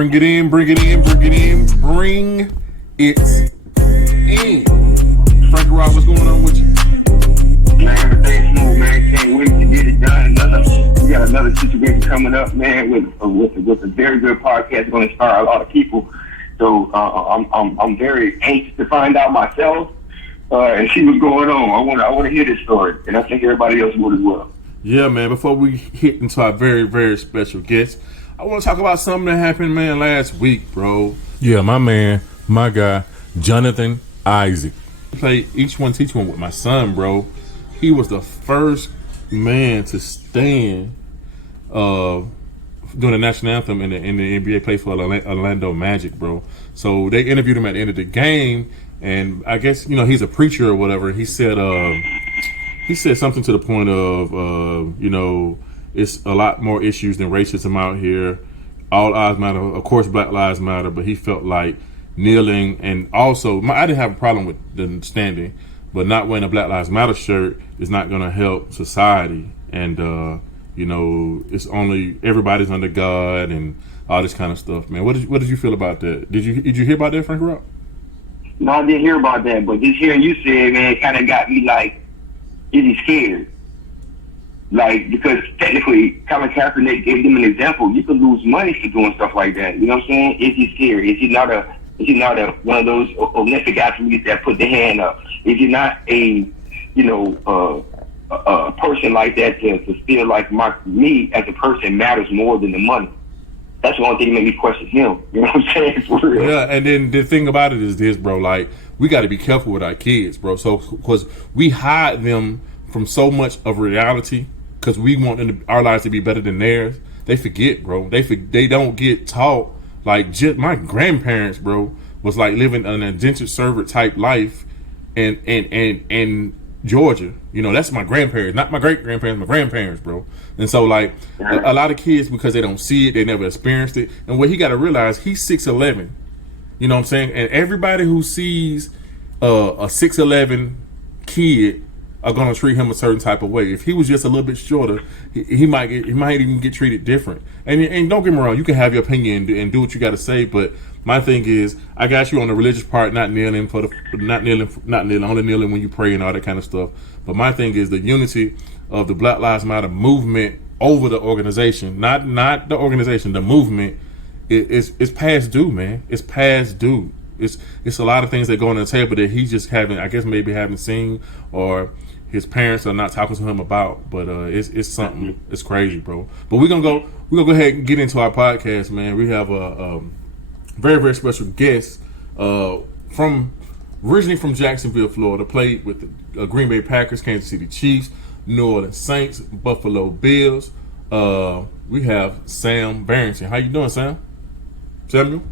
Bring it in, bring it in, bring it in, bring it in. Frank Rob, what's going on with you? Man, everything's smooth, man. Can't wait to get it done. We got another situation coming up, man, with a very good podcast going to inspire a lot of people. So I'm very anxious to find out myself and see what's going on. I want to hear this story, and I think everybody else would as well. Yeah, man. Before we hit into our very, very special guest, I want to talk about something that happened, man, last week, bro. Yeah, my man, my guy, Jonathan Isaac. Played Each One Teach One with my son, bro. He was the first man to stand during the national anthem in the NBA, play for Orlando Magic, bro. So they interviewed him at the end of the game, and I guess, you know, he's a preacher or whatever. He said something to the point of, you know, it's a lot more issues than racism out here. All lives matter. Of course, Black Lives Matter, but he felt like kneeling, and also, I didn't have a problem with the standing, but not wearing a Black Lives Matter shirt is not going to help society. And, you know, it's only, everybody's under God and all this kind of stuff, man. What did you feel about that? Did you hear about that, Frank Rock? No, I didn't hear about that, but just hearing you say it, man, it kind of got me like, is he scared? Like, because technically, Colin Kaepernick gave them an example. You could lose money for doing stuff like that. You know what I'm saying? Is he scared? Is he not one of those Olympic athletes that put the hand up? Is he not a person like that to feel like me as a person matters more than the money? That's the only thing that made me question him. You know what I'm saying? For real. Yeah, and then the thing about it is this, bro. Like, we got to be careful with our kids, bro. So, because we hide them from so much of reality, because we want our lives to be better than theirs. They forget, bro. They don't get taught. Like, just my grandparents, bro, was like living an indentured servant type life, in Georgia. You know, that's my grandparents, not my great grandparents, my grandparents, bro. And so, like, a lot of kids, because they don't see it, they never experienced it. And what he got to realize, he's 6'11". You know what I'm saying? And everybody who sees a 6'11" kid are gonna treat him a certain type of way. If he was just a little bit shorter, he might even get treated different. And don't get me wrong, you can have your opinion and do what you got to say, but my thing is, I got you on the religious part, not kneeling, only kneeling when you pray and all that kind of stuff. But my thing is the unity of the Black Lives Matter movement over the organization, not the organization, the movement. It's past due, man. It's past due. It's a lot of things that go on the table that he just haven't seen, or his parents are not talking to him about. But it's something. It's crazy, bro. But we're gonna go ahead and get into our podcast, man. We have a very, very special guest originally from Jacksonville, Florida. Played with the Green Bay Packers, Kansas City Chiefs, New Orleans Saints, Buffalo Bills. We have Sam Barrington. How you doing, Sam? Samuel?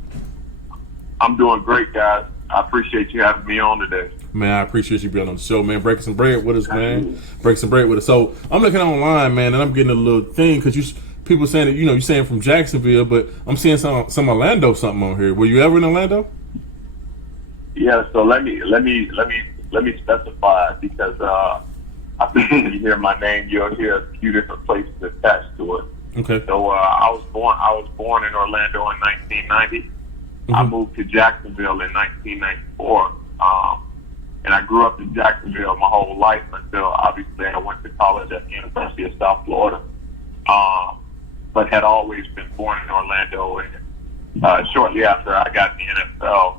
I'm doing great, guys. I appreciate you having me on today. Man, I appreciate you being on the show, man. Breaking some bread with us, man. Break some bread with us. So I'm looking online, man, and I'm getting a little thing because people saying that, you know, you're saying from Jacksonville, but I'm seeing some Orlando something on here. Were you ever in Orlando? Yeah. So let me specify, because I think when you hear my name, you'll hear a few different places attached to it. Okay. So I was born in Orlando in 1990. Mm-hmm. I moved to Jacksonville in 1994. And I grew up in Jacksonville my whole life until, obviously, I went to college at the University of South Florida. But had always been born in Orlando. And shortly after I got in the NFL,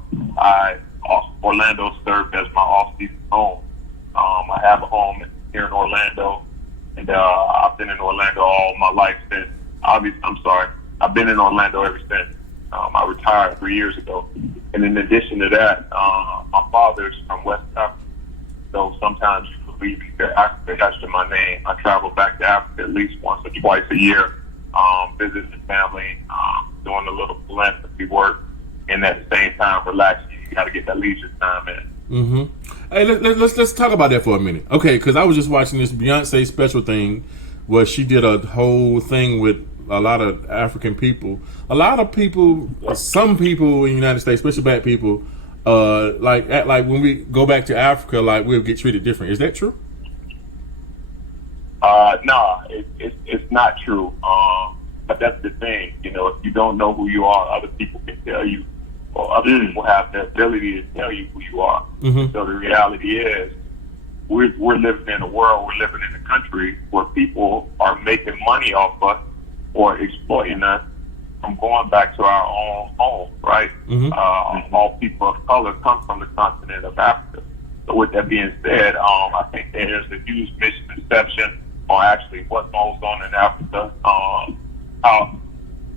Orlando served as my off-season home. I have a home here in Orlando, and I've been in Orlando all my life since. I've been in Orlando ever since. I retired 3 years ago. And in addition to that, my father's from West Africa. So sometimes you believe Africa attached to my name. I travel back to Africa at least once or twice a year, visiting the family, doing a little philanthropy work, and at the same time relaxing. You got to get that leisure time in. Mm-hmm. Hey, let's talk about that for a minute, okay? Because I was just watching this Beyonce special thing where she did a whole thing with a lot of African people. A lot of people, some people in the United States, especially black people, like when we go back to Africa, like we'll get treated different. Is that true? No, it's not true. But that's the thing, you know, if you don't know who you are, other people can tell you, or other people have the ability to tell you who you are. Mm-hmm. So the reality is, we're living in a world, we're living in a country where people are making money off us or exploiting us from going back to our own home, right? Mm-hmm. All people of color come from the continent of Africa. So with that being said, I think there's a huge misconception on actually what goes on in Africa,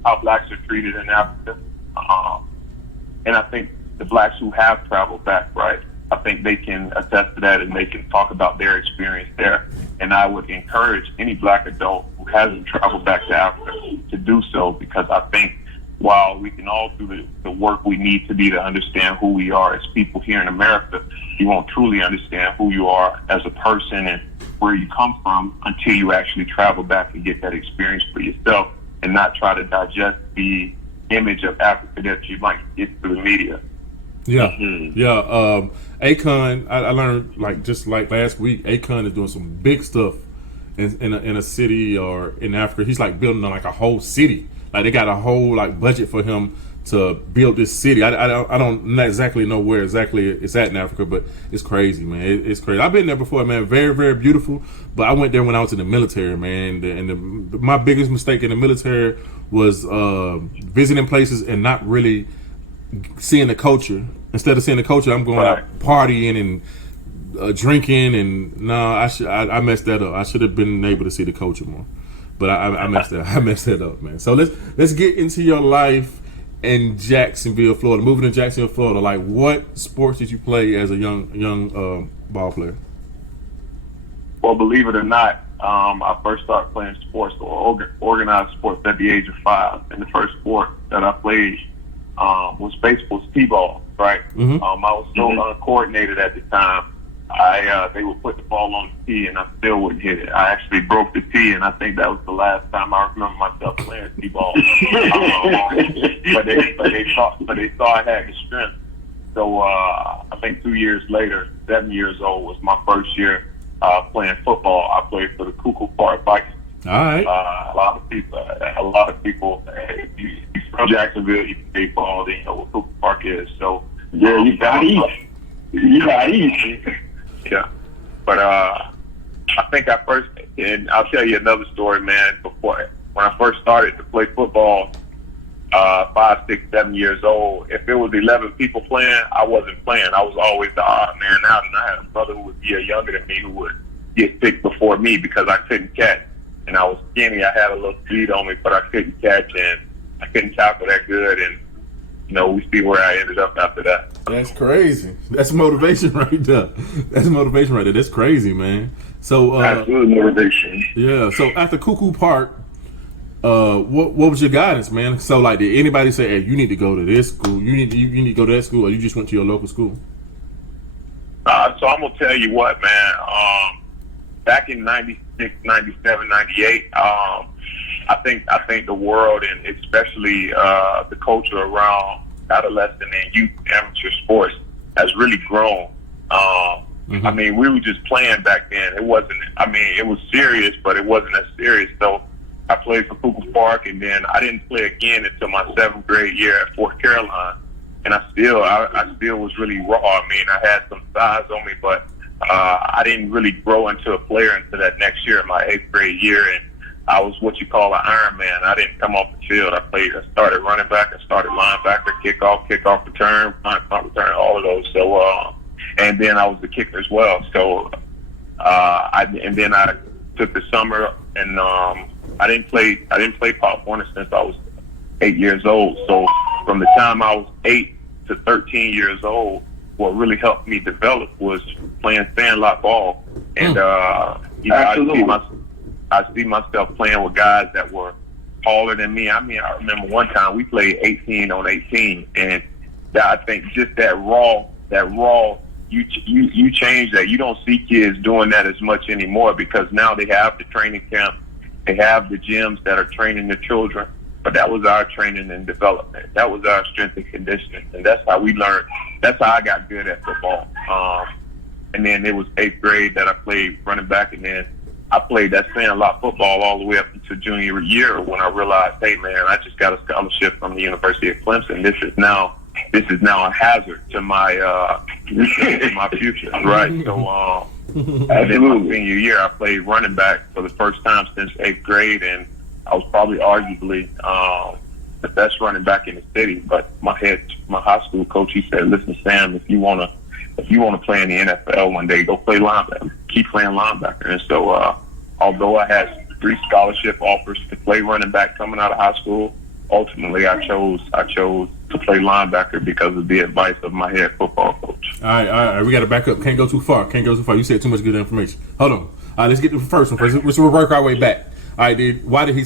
how blacks are treated in Africa. And I think the blacks who have traveled back, right, I think they can attest to that and they can talk about their experience there. And I would encourage any black adult who hasn't traveled back to Africa to do so, because I think while we can all do the work we need to be to understand who we are as people here in America, you won't truly understand who you are as a person and where you come from until you actually travel back and get that experience for yourself and not try to digest the image of Africa that you might get through the media. Yeah, Mm-hmm. yeah. Akon, I learned just like last week, Akon is doing some big stuff in a city or in Africa. He's like building like a whole city. Like they got a whole like budget for him to build this city. I don't not exactly know where exactly it's at in Africa, but it's crazy, man. It's crazy. I've been there before, man. Very, very beautiful. But I went there when I was in the military, man. My biggest mistake in the military was visiting places and not really seeing the culture. Instead of seeing the culture, I'm going out partying and drinking, and I messed that up. I should have been able to see the culture more, but I messed that up, man. So let's get into your life in Jacksonville, Florida. Moving to Jacksonville, Florida. Like, what sports did you play as a young ball player? Well, believe it or not, I first started playing sports or organized sports at the age of 5, and the first sport that I played was baseball, t-ball, right? Mm-hmm. I was so uncoordinated at the time. They would put the ball on the tee, and I still wouldn't hit it. I actually broke the tee, and I think that was the last time I remember myself playing t-ball. But they saw I had the strength. So I think 2 years later, 7 years old was my first year playing football. I played for the Cuckoo Park Vikings. All right. A lot of people, if you're from Jacksonville, you play ball, they know what Cuckoo Park is. So Yeah, you got east. You got east. yeah. But I think and I'll tell you another story, man. Before, when I first started to play football, 5, 6, 7 years old, if it was 11 people playing, I wasn't playing. I was always the odd man out, and I had a brother who was a year younger than me who would get picked before me because I couldn't catch. And I was skinny. I had a little speed on me, but I couldn't catch, and I couldn't tackle that good. And we see where I ended up after that. That's crazy. That's motivation right there. That's crazy, man. So Absolute motivation. yeah. So after Cuckoo Park, what was your guidance, man? So like, did anybody say, "Hey, you need to go to this school. You need to go to that school," or you just went to your local school? So I'm gonna tell you what, man. Back in 96, 97, 98, I think the world, and especially the culture around adolescent and youth amateur sports has really grown. Mm-hmm. I mean, we were just playing back then. It wasn't. I mean, it was serious, but it wasn't as serious. So I played for Cuckoo Park, and then I didn't play again until my 7th grade year at Fort Caroline. And I still was really raw. I mean, I had some size on me, but I didn't really grow into a player until that next year, my 8th grade year, and I was what you call an Iron Man. I didn't come off the field. I started running back, I started linebacker, kickoff return, punt return, all of those. So, and then I was the kicker as well. So, I took the summer, and I didn't play Pop Warner since I was 8 years old. So from the time I was 8 to 13 years old, what really helped me develop was playing sandlot ball. And I see myself playing with guys that were taller than me. I mean, I remember one time we played 18 on 18, and I think just that raw, you change that. You don't see kids doing that as much anymore because now they have the training camp, they have the gyms that are training the children. But that was our training and development. That was our strength and conditioning, and that's how we learned. That's how I got good at football. And then it was 8th grade that I played running back, and then I played that Sandlot football all the way up to junior year when I realized, hey man, I just got a scholarship from the University of Clemson. This is now a hazard to my my future, right? So and then my senior year, I played running back for the first time since 8th grade, and I was probably arguably the best running back in the city. But my high school coach, he said, "Listen, Sam, if you wanna play in the NFL one day, go play linebacker. Keep playing linebacker." And so, although I had 3 scholarship offers to play running back coming out of high school, ultimately I chose to play linebacker because of the advice of my head football coach. All right. We got to back up. Can't go too far. You said too much good information. Hold on. All right, let's get to the first one first. We'll work our way back. All right, what did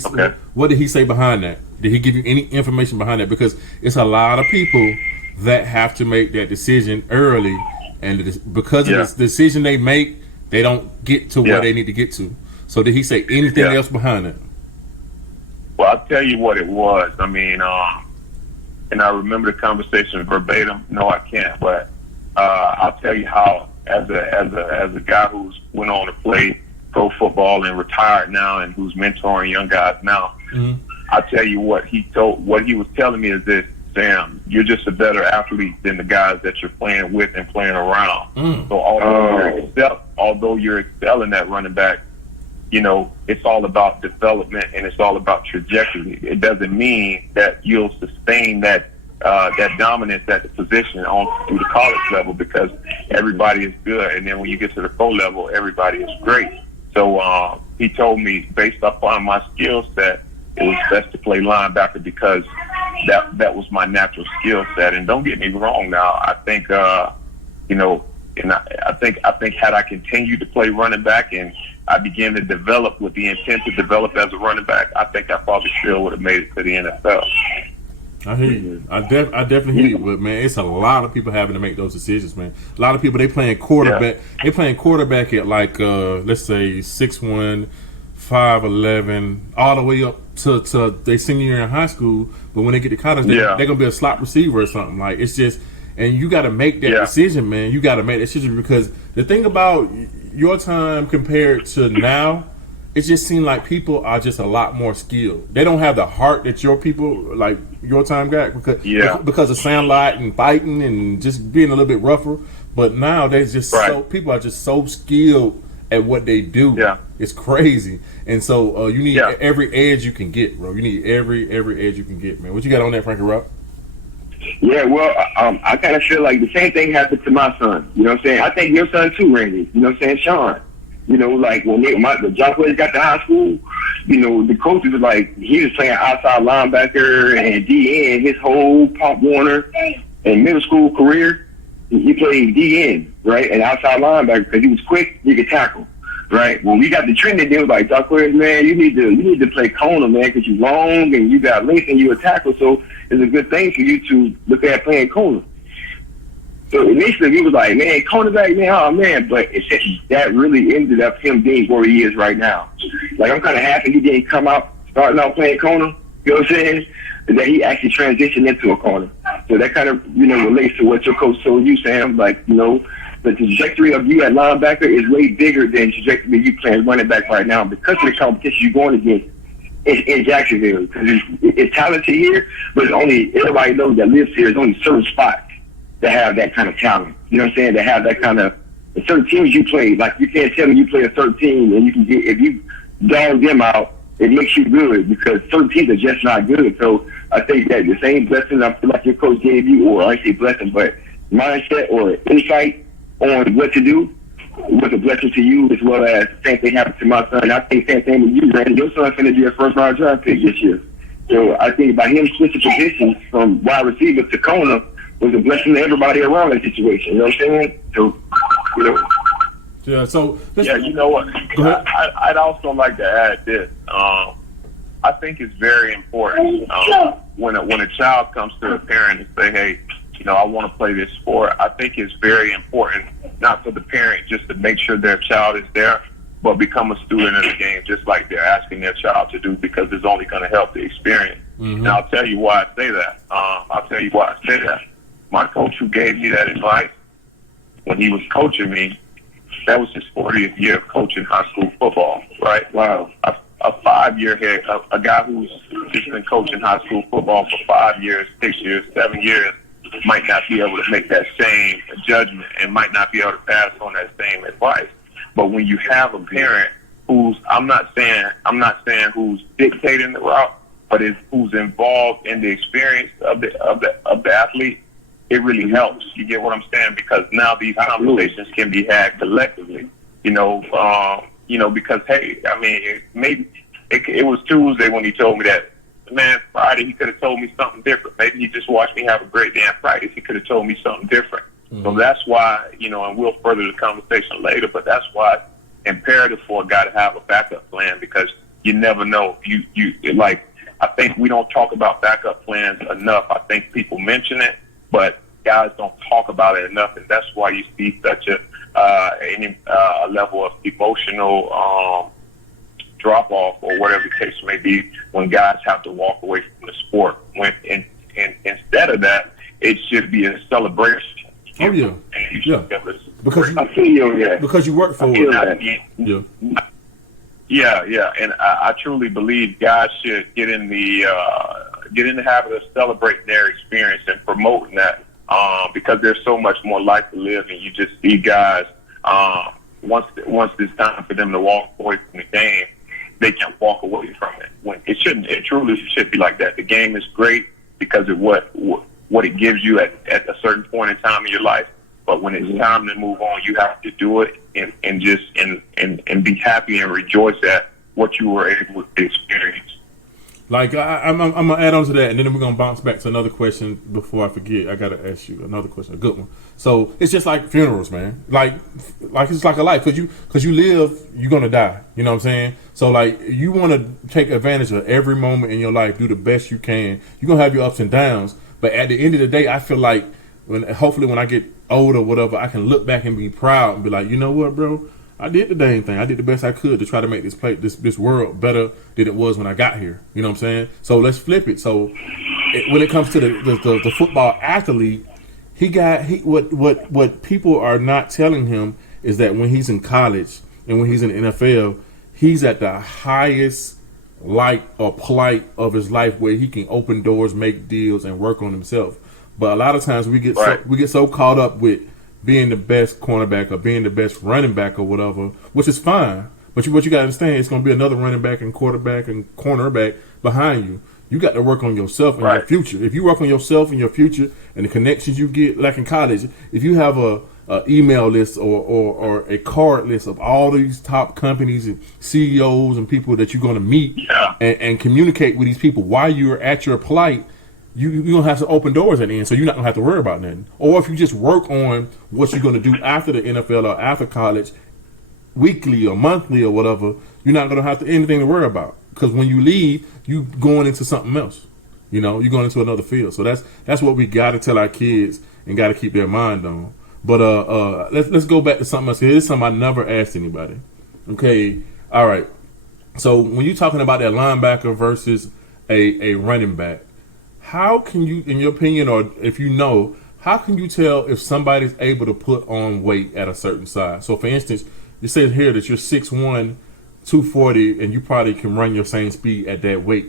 he say behind that? Did he give you any information behind that? Because it's a lot of people that have to make that decision early, and because of the decision they make, they don't get to where they need to get to. So did he say anything else behind that? Well, I'll tell you what it was. I mean, and I remember the conversation verbatim. No, I can't. But I'll tell you how, as a guy who's went on to play pro football and retired now, and who's mentoring young guys now, I'll tell you what he was telling me is this: Sam, you're just a better athlete than the guys that you're playing with and playing around. So although you're excelling at running back, you know, it's all about development and it's all about trajectory. It doesn't mean that you'll sustain that dominance at the position on through the college level, because everybody is good, and then when you get to the pro level, everybody is great. So he told me, based upon my skill set, it was best to play linebacker because that was my natural skill set. And don't get me wrong, now I think you know, and I think had I continued to play running back and I began to develop with the intent to develop as a running back, I think I probably still would have made it to the NFL. I hear you. I definitely hear you, but man, it's a lot of people having to make those decisions, man. A lot of people, they playing quarterback. Yeah. They playing quarterback at like let's say 6'1", 5'11", all the way up to their senior year in high school. But when they get to college, they're gonna be a slot receiver or something. Like, it's just, and you got to make that decision, man. You got to make that decision, because the thing about your time compared to now, it just seems like people are just a lot more skilled. They don't have the heart that your people, like your time, got because of Sandlot and fighting and just being a little bit rougher. But now they're just people are just so skilled at what they do. Yeah. It's crazy. And so you need every edge you can get, bro. You need every edge you can get, man. What you got on that, Frankie Rock? Yeah, well, I kind of feel like the same thing happened to my son. You know what I'm saying? I think your son too, Randy. You know what I'm saying? Sean. You know, like when the John Boys got to high school, you know, the coaches were like, he was playing outside linebacker and DN his whole Pop Warner and middle school career. He played DN, right, and outside linebacker because he was quick, he could tackle, right? When we got the trending, they was like, Doc Queers, man, you need to play corner, man, because you're long and you got length and you're a tackle, so it's a good thing for you to look at playing corner. So initially, we was like, man, cornerback, man, oh, man. But that really ended up him being where he is right now. Like, I'm kind of happy he didn't come out starting out playing corner, you know what I'm saying? And that he actually transitioned into a corner. So that kind of, you know, relates to what your coach told you, Sam. Like, you know, the trajectory of you at linebacker is way bigger than the trajectory of you playing running back right now because of the competition you're going against in Jacksonville. Because it's talented here, but it's only, everybody knows that lives here, there's only certain spots to have that kind of talent. You know what I'm saying? To have that kind of, the certain teams you play, like you can't tell me you play a certain team and you can get, if you dog them out, it makes you good because certain teams are just not good. So I think that the same blessing I feel like your coach gave you, or I say blessing, but mindset or insight on what to do was a blessing to you, as well as the same thing happened to my son. I think the same thing with you, Randy. Your son's going to be a first-round draft pick this year. So I think by him switching positions from wide receiver to corner was a blessing to everybody around that situation. You know what I'm saying? So, you know. Yeah, so. You know what? I'd also like to add this. I think it's very important when a child comes to a parent and say, hey, you know, I want to play this sport. I think it's very important, not for the parent just to make sure their child is there, but become a student of the game, just like they're asking their child to do, because it's only going to help the experience. Mm-hmm. And I'll tell you why I say that. My coach who gave me that advice when he was coaching me, That was his 40th year of coaching high school football, right? Wow. A 5-year head, a guy who's just been coaching high school football for 5 years, 6 years, 7 years, might not be able to make that same judgment and might not be able to pass on that same advice. But when you have a parent who's, I'm not saying who's dictating the route, but who's involved in the experience of the athlete, it really helps. You get what I'm saying? Because now these conversations can be had collectively. Because hey, I mean, maybe it was Tuesday when he told me that. Man, Friday he could have told me something different. Maybe he just watched me have a great day on Friday. He could have told me something different. Mm-hmm. So that's why, and we'll further the conversation later, but that's why it's imperative for a guy to have a backup plan, because you never know. I think we don't talk about backup plans enough. I think people mention it, but guys don't talk about it enough, and that's why you see such a level of emotional drop off, or whatever the case may be, when guys have to walk away from the sport. And instead of that, it should be a celebration. Oh yeah, because you work for it. Yeah, and I truly believe guys should get in the habit of celebrating their experience and promoting that, because there's so much more life to live, and you just see guys once it's time for them to walk away from the game, they can walk away from it. When it truly should be like that. The game is great because of what it gives you at a certain point in time in your life. But when it's time to move on, you have to do it and be happy and rejoice at what you were able to experience. Like I'm gonna add on to that, and then we're gonna bounce back to another question before I forget. I gotta ask you another question, a good one. So it's just like funerals, man. Like it's like a life, cause you live, you're gonna die. You know what I'm saying? So like you want to take advantage of every moment in your life, do the best you can. You're gonna have your ups and downs, but at the end of the day, I feel like hopefully when I get older, whatever, I can look back and be proud and be like, you know what, bro? I did the dang thing. I did the best I could to try to make this world better than it was when I got here. You know what I'm saying? So let's flip it. So when it comes to the football athlete, what people are not telling him is that when he's in college and when he's in the NFL, he's at the highest light or plight of his life where he can open doors, make deals, and work on himself. But a lot of times we get so caught up with being the best cornerback or being the best running back or whatever, which is fine. But what you got to understand, it's going to be another running back and quarterback and cornerback behind you. You got to work on yourself and your future. If you work on yourself and your future and the connections you get, like in college, if you have a email list or a card list of all these top companies and CEOs and people that you're going to meet and communicate with these people while you're at your plight, you're going to have some open doors at the end, so you're not going to have to worry about nothing. Or if you just work on what you're going to do after the NFL or after college, weekly or monthly or whatever, you're not going to have anything to worry about. Because when you leave, you going into something else. You're going into another field. So that's what we got to tell our kids and got to keep their mind on. But let's go back to something else. Here's something I never asked anybody. Okay, all right. So when you're talking about that linebacker versus a running back, how can you, in your opinion, or if you know, how can you tell if somebody's able to put on weight at a certain size? So, for instance, it says here that you're 6'1", 240, and you probably can run your same speed at that weight.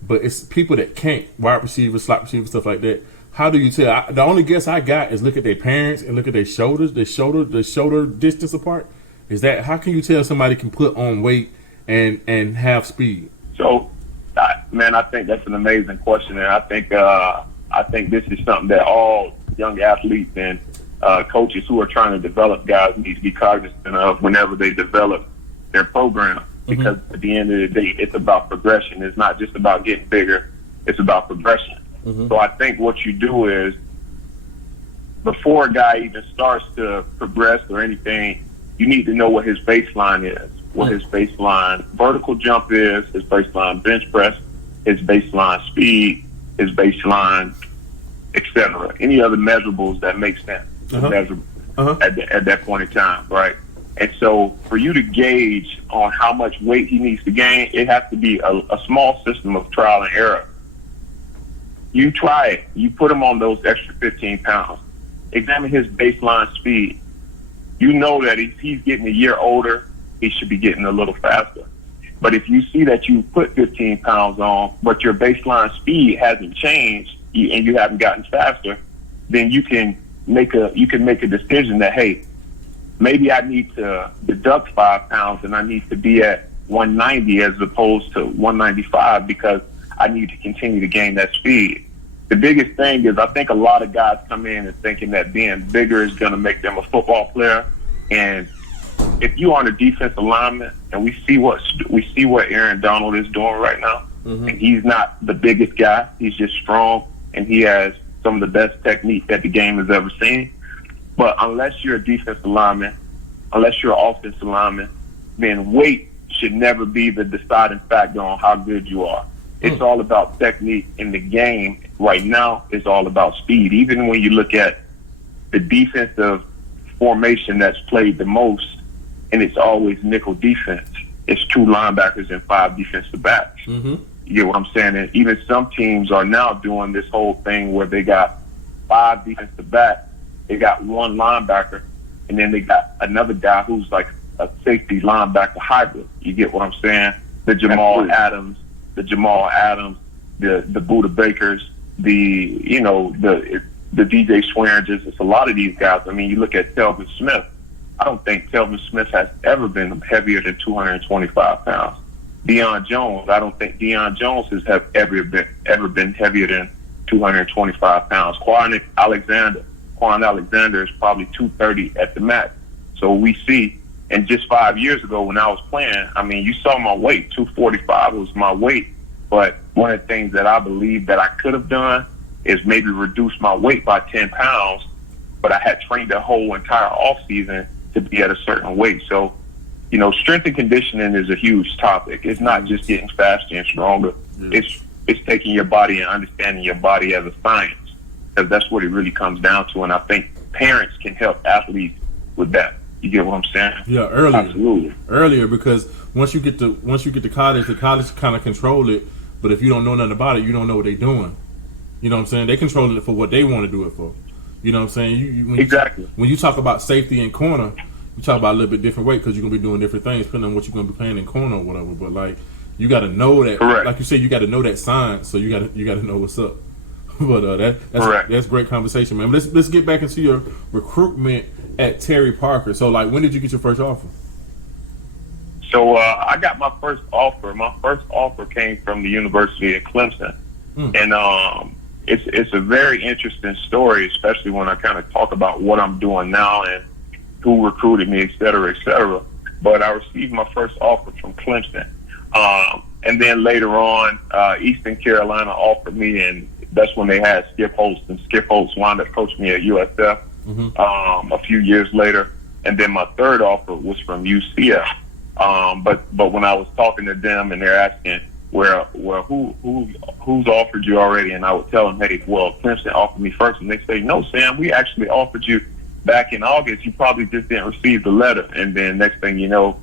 But it's people that can't, wide receivers, slot receivers, stuff like that. How do you tell? The only guess I got is look at their parents and look at their shoulders, the shoulder distance apart. Is that, how can you tell somebody can put on weight and have speed? So, man, I think that's an amazing question, and I think this is something that all young athletes and coaches who are trying to develop guys need to be cognizant of whenever they develop their program. Because at the end of the day, it's about progression. It's not just about getting bigger; it's about progression. So I think what you do is, before a guy even starts to progress or anything, you need to know what his baseline is. What his baseline vertical jump is, his baseline bench press, his baseline speed, his baseline, etc. Any other measurables that make sense to measure at that point in time, right? And so for you to gauge on how much weight he needs to gain, it has to be a small system of trial and error. You try it. You put him on those extra 15 pounds. Examine his baseline speed. you know that if he's getting a year older, he should be getting a little faster. But if you see that you put 15 pounds on, but your baseline speed hasn't changed and you haven't gotten faster, then you can make a decision that, hey, maybe I need to deduct 5 pounds and I need to be at 190 as opposed to 195 because I need to continue to gain that speed. The biggest thing is I think a lot of guys come in and thinking that being bigger is going to make them a football player. And if you are on a defensive lineman, and we see what Aaron Donald is doing right now, and he's not the biggest guy, he's just strong, and he has some of the best technique that the game has ever seen. But unless you're a defensive lineman, unless you're an offensive lineman, then weight should never be the deciding factor on how good you are. It's all about technique, and the game right now is all about speed. Even when you look at the defensive formation that's played the most, and it's always nickel defense, it's 2 linebackers and 5 defensive backs. You get what I'm saying? And even some teams are now doing this whole thing where they got 5 defensive backs, they got 1 linebacker, and then they got another guy who's like a safety linebacker hybrid. You get what I'm saying? The Jamal Adams, the Buda Bakers, the DJ Swearinges. It's a lot of these guys. I mean, you look at Telvin Smith. I don't think Telvin Smith has ever been heavier than 225 pounds. Deion Jones, I don't think Deion Jones has ever been heavier than 225 pounds. Quan Alexander is probably 230 at the max. So we see, and just 5 years ago when I was playing, I mean, you saw my weight, 245 was my weight. But one of the things that I believe that I could have done is maybe reduce my weight by 10 pounds, but I had trained the whole entire off season to be at a certain weight. So, strength and conditioning is a huge topic. It's not just getting faster and stronger. It's taking your body and understanding your body as a science, because that's what it really comes down to. And I think parents can help athletes with that. You get what I'm saying? Yeah, earlier. Absolutely. Earlier, because once you get to college, the college kind of control it. But if you don't know nothing about it, you don't know what they're doing. You know what I'm saying? They controlling it for what they want to do it for. You know what I'm saying? Exactly. When you talk about safety and corner, you talk about a little bit different weight because you're gonna be doing different things depending on what you're gonna be playing in corner or whatever. But like, you got to know that. Correct. Like you said, you got to know that science. So you got to know what's up. But that's great conversation, man. But let's get back into your recruitment at Terry Parker. So like, when did you get your first offer? So I got my first offer. My first offer came from the University of Clemson, and it's a very interesting story, especially when I kind of talk about what I'm doing now and who recruited me, et cetera, et cetera. But I received my first offer from Clemson, and then later on, Eastern Carolina offered me, and that's when they had Skip Holtz, and Skip Holtz wound up coaching me at USF a few years later. And then my third offer was from UCF. But when I was talking to them and they're asking, who's offered you already? And I would tell them, hey, well, Clemson offered me first. And they say, no, Sam, we actually offered you back in August. You probably just didn't receive the letter. And then next thing you know,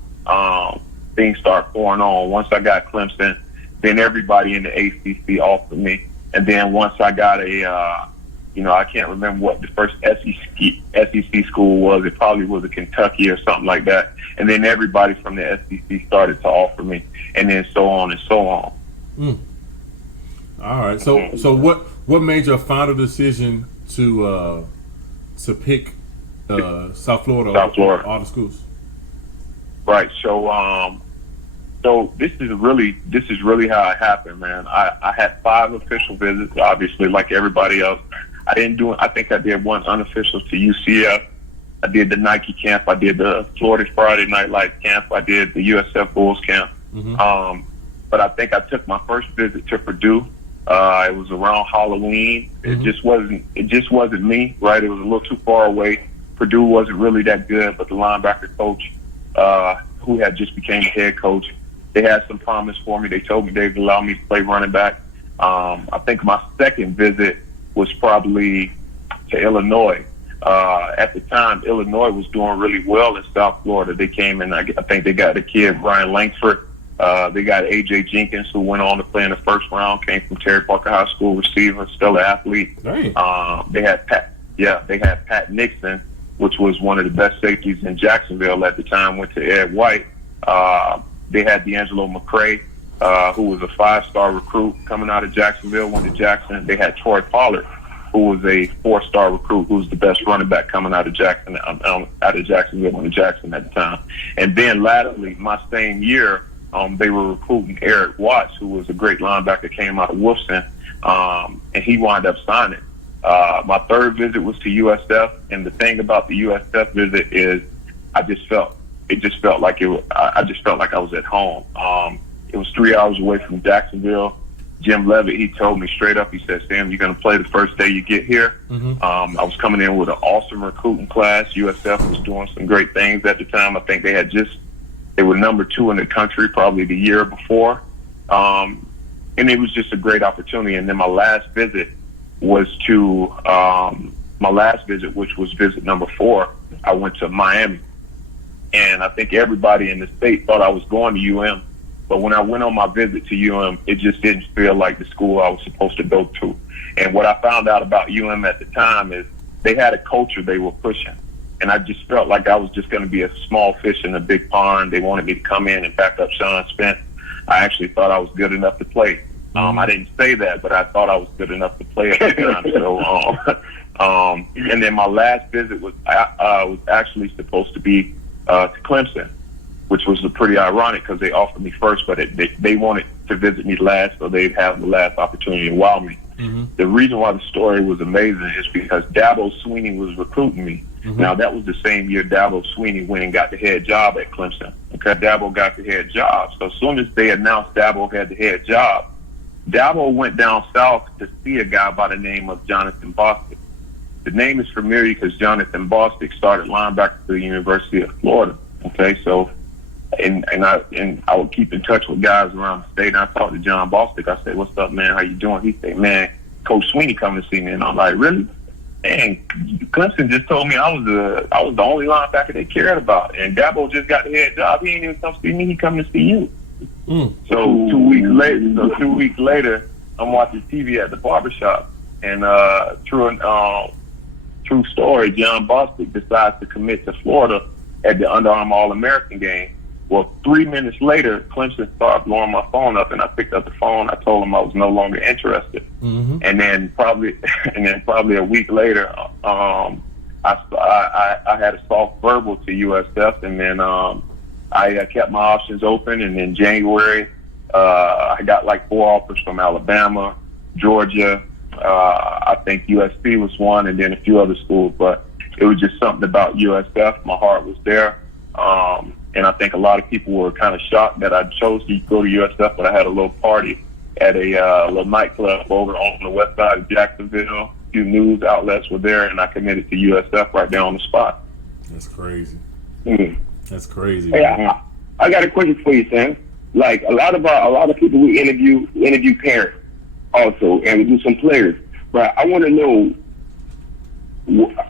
things start pouring on. Once I got Clemson, then everybody in the ACC offered me. And then once I got I can't remember what the first SEC school was. It probably was a Kentucky or something like that. And then everybody from the SEC started to offer me, and then so on and so on. All right. So what made your final decision to pick South Florida? All the schools. Right. So this is really how it happened, man. I had 5 official visits, obviously, like everybody else. I think I did one unofficial to UCF. I did the Nike camp. I did the Florida Friday Night Lights camp. I did the USF Bulls camp. But I think I took my first visit to Purdue. It was around Halloween. It just wasn't me, right? It was a little too far away. Purdue wasn't really that good, but the linebacker coach, who had just became the head coach, they had some promise for me. They told me they'd allow me to play running back. I think my second visit was probably to Illinois. At the time, Illinois was doing really well in South Florida. They came and I think they got the kid, Brian Langford. They got A.J. Jenkins, who went on to play in the first round, came from Terry Parker High School, receiver, stellar athlete. Right. They had Pat Nixon, which was one of the best safeties in Jacksonville at the time, went to Ed White. They had D'Angelo McCray, who was a 5-star recruit coming out of Jacksonville, went to Jackson. They had Troy Pollard, who was a 4-star recruit, who was the best running back coming out of Jackson, out of Jacksonville, went to Jackson at the time. And then laterally, my same year, they were recruiting Eric Watts, who was a great linebacker, came out of Wolfson, and he wound up signing. My third visit was to USF, and the thing about the USF visit is I just felt like I was at home. It was 3 hours away from Jacksonville. Jim Levitt, he told me straight up, he said, Sam, you're going to play the first day you get here. I was coming in with an awesome recruiting class. USF was doing some great things at the time. I think they were number 2 in the country probably the year before. And it was just a great opportunity. And then my last visit, which was visit number 4, I went to Miami. And I think everybody in the state thought I was going to UM. But when I went on my visit to UM, it just didn't feel like the school I was supposed to go to. And what I found out about UM at the time is they had a culture they were pushing. And I just felt like I was just going to be a small fish in a big pond. They wanted me to come in and back up Sean Spence. I actually thought I was good enough to play. I didn't say that, but I thought I was good enough to play at the time. So, and then my last visit was actually supposed to be to Clemson, which was pretty ironic because they offered me first, but they wanted to visit me last, so they'd have the last opportunity to wow me. The reason why the story was amazing is because Dabo Swinney was recruiting me. Now, that was the same year Dabo Swinney went and got the head job at Clemson. Okay, Dabo got the head job. So as soon as they announced Dabo had the head job, Dabo went down south to see a guy by the name of Jonathan Bostic. The name is familiar because Jonathan Bostic started linebacker for the University of Florida. Okay, so and I would keep in touch with guys around the state. And I talked to John Bostic. I said, "What's up, man? How you doing?" He said, "Man, Coach Swinney coming to see me." And I'm like, "Really?" And Clemson just told me I was the only linebacker they cared about. And Dabo just got the head job. He ain't even come see me. He coming to see you. So 2 weeks later, I'm watching TV at the barbershop, and true story, John Bostic decides to commit to Florida at the Under Armour All-American game. Well, 3 minutes later, Clemson started blowing my phone up, and I picked up the phone. I told him I was no longer interested. And then probably a week later, I had a soft verbal to USF, and then I kept my options open. And in January, I got like 4 offers from Alabama, Georgia. I think USC was one, and then a few other schools. But it was just something about USF. My heart was there. And I think a lot of people were kind of shocked that I chose to go to USF, but I had a little party at a little nightclub over on the west side of Jacksonville. A few news outlets were there, and I committed to USF right there on the spot. That's crazy. That's crazy. Hey, I got a question for you, Sam. Like a lot of people we interview parents also, and we do some players. But I want to know,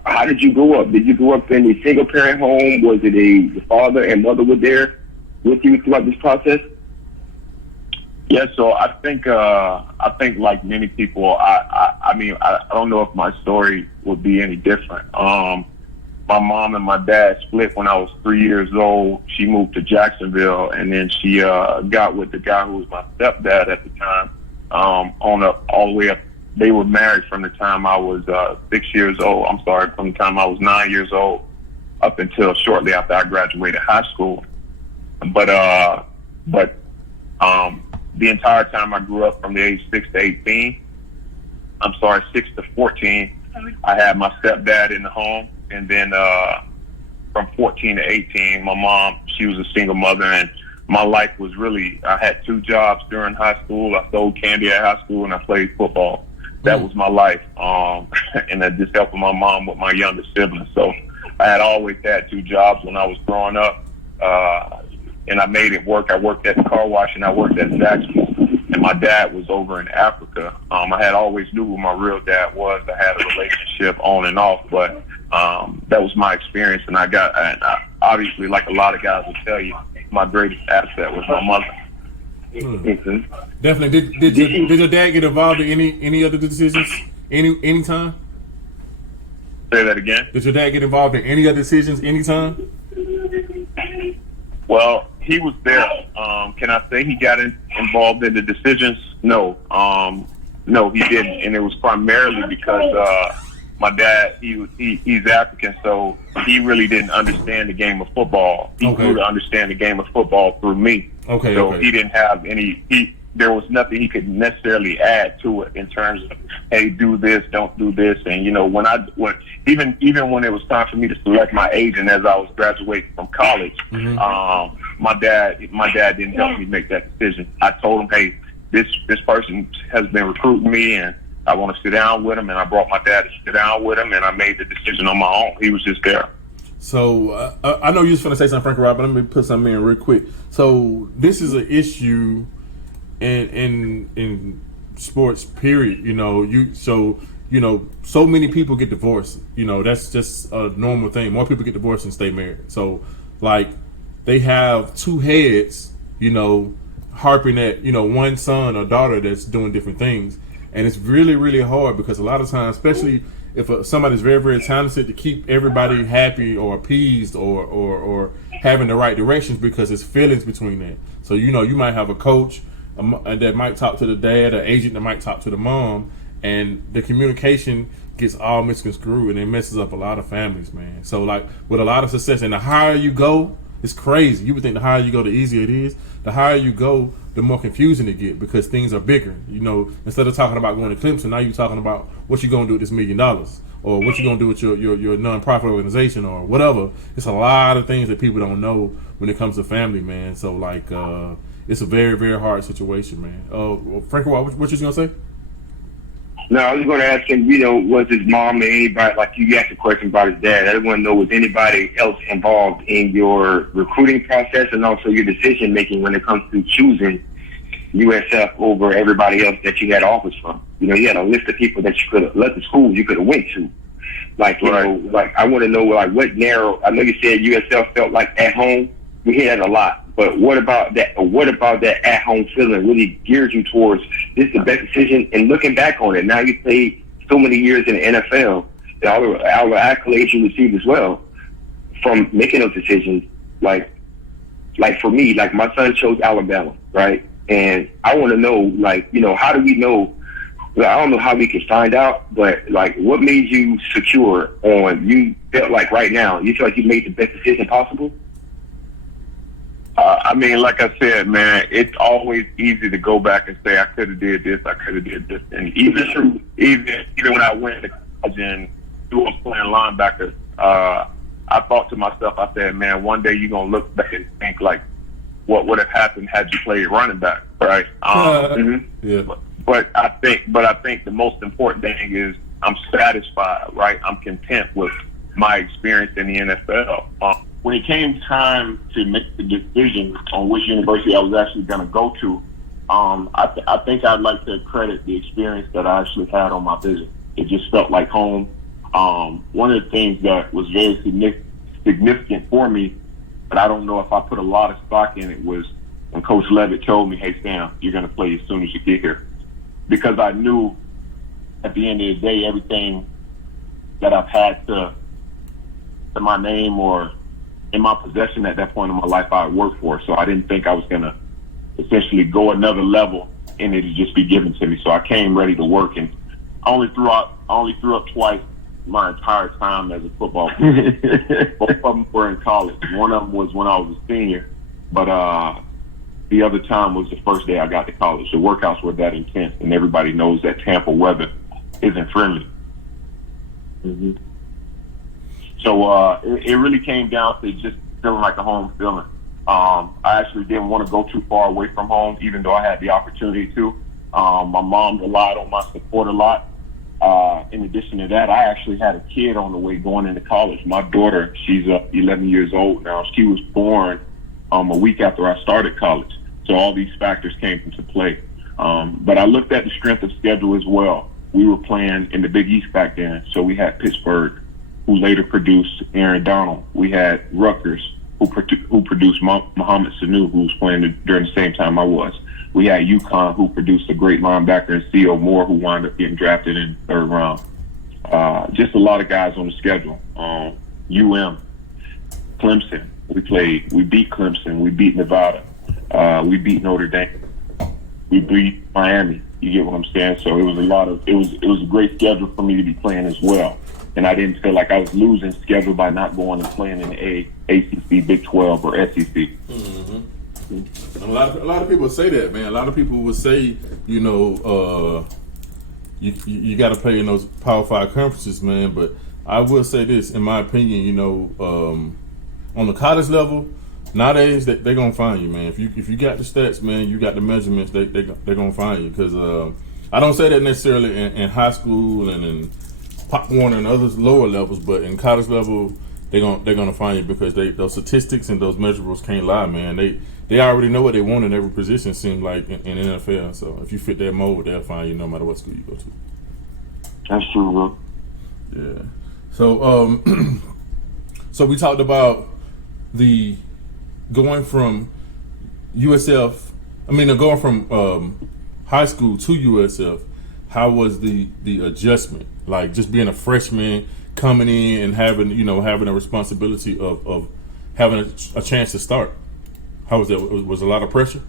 how did you grow up? Did you grow up in a single parent home? Was it the father and mother were there with you throughout this process? Yeah, so I think like many people, I mean, I don't know if my story would be any different. My mom and my dad split when I was 3 years old. She moved to Jacksonville, and then she got with the guy who was my stepdad at the time. All the way up. They were married from the time I was 6 years old. I'm sorry, from the time I was 9 years old up until shortly after I graduated high school. But the entire time I grew up, from the age 6 to 14, I had my stepdad in the home. And then from 14 to 18, my mom, she was a single mother, and my life was really, I had 2 jobs during high school. I sold candy at high school, and I played football. That was my life. And I just helping my mom with my younger siblings. So I had always had 2 jobs when I was growing up. And I made it work. I worked at the car wash, and I worked at Zaxby's. And my dad was over in Africa. I had always knew who my real dad was. I had a relationship on and off, but that was my experience. And obviously, like a lot of guys will tell you, my greatest asset was my mother. Definitely. Did your dad get involved in any other decisions? Any time? Say that again. Did your dad get involved in any other decisions anytime? Well, he was there. Can I say he got involved in the decisions? No. No, he didn't, and it was primarily because my dad, he's African, so he really didn't understand the game of football. He grew to understand the game of football through me. So he didn't have there was nothing he could necessarily add to it in terms of, hey, do this, don't do this. And, you know, even when it was time for me to select my agent as I was graduating from college, my dad didn't help me make that decision. I told him, hey, this person has been recruiting me, and I want to sit down with him, and I brought my dad to sit down with him, and I made the decision on my own. He was just there. So I know you was going to say something, Frank Rob, but let me put something in real quick. So this is an issue in sports, period. You know, so many people get divorced. You know, that's just a normal thing. More people get divorced than stay married. So, like, they have two heads, you know, harping at, you know, one son or daughter that's doing different things. And it's really, really hard because a lot of times, especially if somebody's very, very talented, to keep everybody happy or appeased or having the right directions, because there's feelings between that. So, you know, you might have a coach that might talk to the dad, an agent that might talk to the mom, and the communication gets all misconstrued, and it messes up a lot of families, man. So, like, with a lot of success, and the higher you go, it's crazy. You would think the higher you go, the easier it is. The higher you go, the more confusing it gets, because things are bigger. You know, instead of talking about going to Clemson, now you're talking about what you're going to do with this $1 million, or what you're going to do with your nonprofit organization, or whatever. It's a lot of things that people don't know when it comes to family, man. So, like, it's a very, very hard situation, man. Frank, what you was going to say? No, I was going to ask him, you know, was his mom or anybody, like you asked a question about his dad. I want to know, was anybody else involved in your recruiting process and also your decision making when it comes to choosing USF over everybody else that you had offers from? You know, you had a list of people that you could have left the schools you could have went to. Like, you know, like, I want to know, like, what narrow, I know you said USF felt like at home. We hear that a lot. But what about that? What about that at-home feeling really geared you towards this is the best decision? And looking back on it, now you played so many years in the NFL, all the accolades you received as well from making those decisions. Like for me, like my son chose Alabama, right? And I want to know, like, you know, how do we know? Well, I don't know how we can find out, but like, what made you secure on? You felt like right now, you feel like you made the best decision possible. I mean, like I said, man, it's always easy to go back and say I could have did this, I could have did this, and even when I went to college and was playing linebacker, I thought to myself, I said, man, one day you're gonna look back and think like, what would have happened had you played running back, right? Yeah. But I think the most important thing is I'm satisfied, right? I'm content with my experience in the NFL. When it came time to make the decision on which university I was actually going to go to, I think I'd like to credit the experience that I actually had on my visit. It just felt like home. One of the things that was very significant for me, but I don't know if I put a lot of stock in it, was when Coach Levitt told me, hey, Sam, you're going to play as soon as you get here. Because I knew at the end of the day, everything that I've had to my name or in my possession at that point in my life, I worked for. So I didn't think I was going to essentially go another level and it'd just be given to me. So I came ready to work, and I only threw up twice my entire time as a football player. Both of them were in college. One of them was when I was a senior, but the other time was the first day I got to college. The workouts were that intense, and everybody knows that Tampa weather isn't friendly. Mm-hmm. So it really came down to just feeling like a home feeling. I actually didn't want to go too far away from home, even though I had the opportunity to. My mom relied on my support a lot. In addition to that, I actually had a kid on the way going into college. My daughter, she's 11 years old now. She was born a week after I started college. So all these factors came into play. But I looked at the strength of schedule as well. We were playing in the Big East back then. So we had Pittsburgh, who later produced Aaron Donald. We had Rutgers, who produced Mohamed Sanu, who was playing during the same time I was. We had UConn, who produced a great linebacker, and C.O. Moore, who wound up getting drafted in the third round. Just a lot of guys on the schedule. UM, Clemson. We beat Clemson. We beat Nevada. We beat Notre Dame. We beat Miami. You get what I'm saying? So it was a great schedule for me to be playing as well. And I didn't feel like I was losing schedule by not going and playing in the ACC, Big 12, or SEC. Mm-hmm. A lot of people say that, man. A lot of people would say, you got to play in those Power 5 conferences, man. But I will say this, in my opinion, on the college level, nowadays they're gonna find you, man. If you got the stats, man, you got the measurements, they're gonna find you. Because I don't say that necessarily in high school and in Pop Warner and others lower levels, but in college level, they're gonna find you because those statistics and those measurables can't lie, man. They already know what they want in every position. Seems like in NFL. So if you fit that mold, they'll find you no matter what school you go to. That's true, bro. Yeah. So so we talked about the going from USF. Going from high school to USF. How was the adjustment? Like just being a freshman coming in and having a responsibility of having a chance to start. How was that? Was a lot of pressure?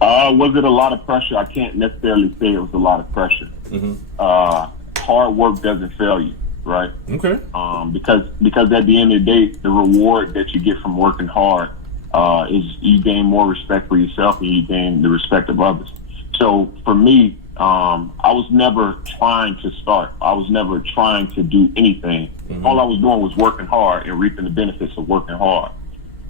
Was it a lot of pressure? I can't necessarily say it was a lot of pressure. Mm-hmm. Hard work doesn't fail you, right? Okay. Because at the end of the day, the reward that you get from working hard is you gain more respect for yourself and you gain the respect of others. So for me, I was never trying to start. I was never trying to do anything. Mm-hmm. All I was doing was working hard and reaping the benefits of working hard.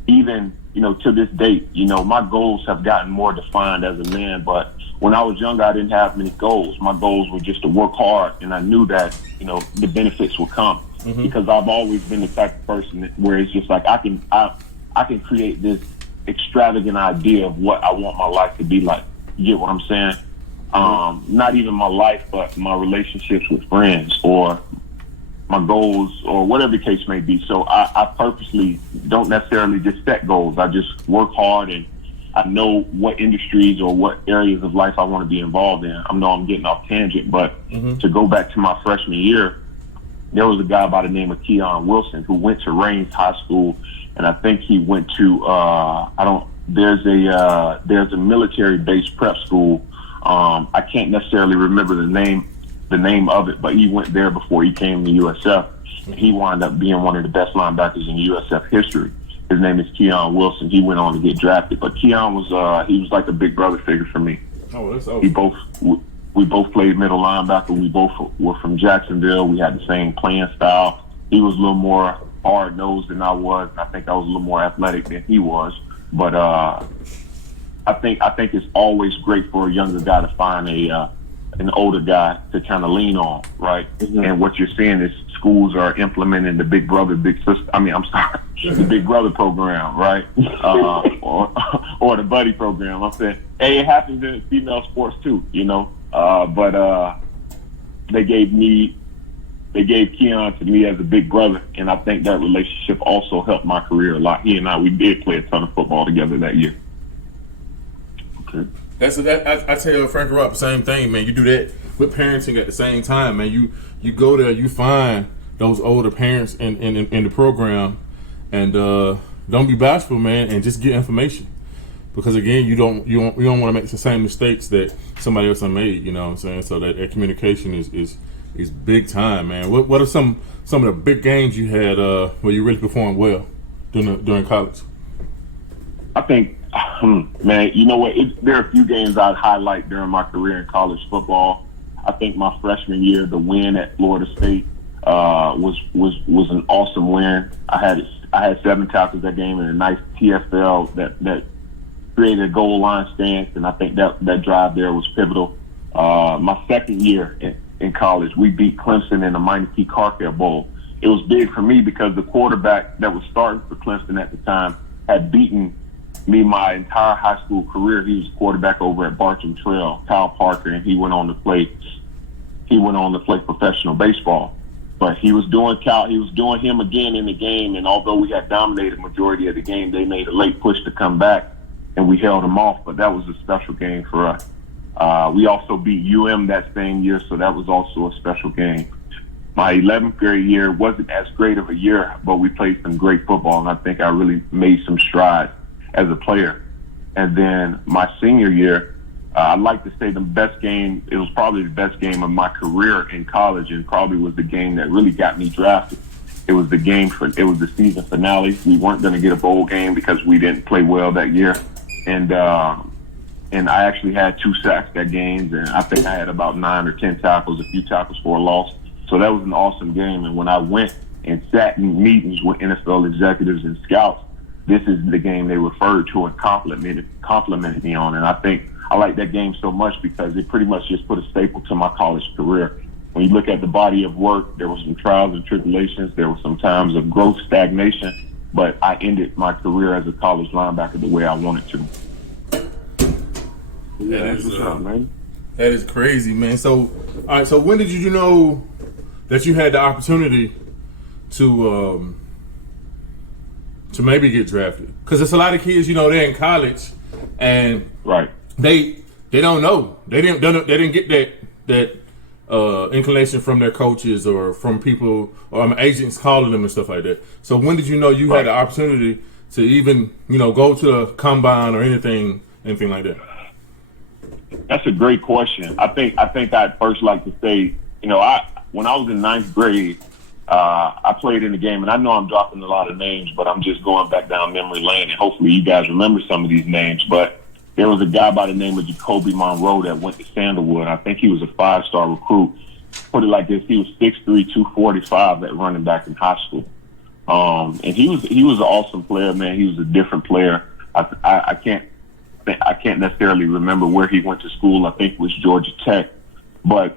Even, to this date, my goals have gotten more defined as a man, but when I was younger, I didn't have many goals. My goals were just to work hard, and I knew that, the benefits would come. Mm-hmm. Because I've always been the type of person where it's just like I can create this extravagant idea of what I want my life to be like. You get what I'm saying? Not even my life, but my relationships with friends or my goals or whatever the case may be. So I purposely don't necessarily just set goals. I just work hard and I know what industries or what areas of life I want to be involved in. I know I'm getting off tangent, but to go back to my freshman year, there was a guy by the name of Keon Wilson who went to Raines High School, and I think he went to there's a military-based prep school. I can't necessarily remember the name of it, but he went there before he came to USF. He wound up being one of the best linebackers in USF history. His name is Keon Wilson. He went on to get drafted, but Keon was like a big brother figure for me. Oh, that's awesome. We both played middle linebacker. We both were from Jacksonville. We had the same playing style. He was a little more hard-nosed than I was. I think I was a little more athletic than he was. But I think it's always great for a younger guy to find an older guy to kind of lean on, right? Mm-hmm. And what you're seeing is schools are implementing the Big Brother, Big Sister. The Big Brother program, right? Or the Buddy program. I'm saying, hey, it happens in female sports too, But they gave Keon to me as a big brother, and I think that relationship also helped my career a lot. He and I, we did play a ton of football together that year. Okay. I tell Frank Rock the same thing, man. You do that with parenting at the same time, man. You go there, you find those older parents in the program, and don't be bashful, man, and just get information. Because again, you don't want to make the same mistakes that somebody else has made. You know what I'm saying? So that communication is big time, man. What are some of the big games you had where you really performed well during college? I think, man, you know what? There are a few games I'd highlight during my career in college football. I think my freshman year, the win at Florida State was an awesome win. I had 7 tackles that game and a nice TFL that created a goal line stance, and I think that drive there was pivotal. My second year in college, we beat Clemson in the Minor Key Carfair Bowl. It was big for me because the quarterback that was starting for Clemson at the time had beaten me my entire high school career. He was a quarterback over at Barton Trail, Kyle Parker, and he went on to play professional baseball. But he was doing him again in the game, and although we had dominated majority of the game, they made a late push to come back, and we held them off. But that was a special game for us. We also beat UM that same year, so that was also a special game. My 11th grade year wasn't as great of a year, but we played some great football, and I think I really made some strides as a player. And then my senior year, I'd like to say the best game, it was probably the best game of my career in college, and probably was the game that really got me drafted. It was the season finale. We weren't going to get a bowl game because we didn't play well that year. And I actually had 2 sacks that game, and I think I had about 9 or 10 tackles, a few tackles for a loss. So that was an awesome game. And when I went and sat in meetings with NFL executives and scouts, this is the game they referred to and complimented me on. And I think I like that game so much because it pretty much just put a staple to my college career. When you look at the body of work, there were some trials and tribulations. There were some times of growth, stagnation, but I ended my career as a college linebacker the way I wanted to. That is crazy, man. So, all right. So, when did you know that you had the opportunity to maybe get drafted? Because there's a lot of kids, they're in college, and right, they don't know. They didn't get that inclination from their coaches or from people or agents calling them and stuff like that. So, when did you know you had the opportunity to even go to a combine or anything like that? That's a great question. I think I'd first like to say, when I was in 9th grade, I played in the game, and I know I'm dropping a lot of names, but I'm just going back down memory lane, and hopefully you guys remember some of these names. But there was a guy by the name of Jacoby Monroe that went to Sandalwood. I think he was a 5-star recruit. Put it like this: he was 6'3", 245 at running back in high school, and he was an awesome player, man. He was a different player. I can't necessarily remember where he went to school. I think it was Georgia Tech. But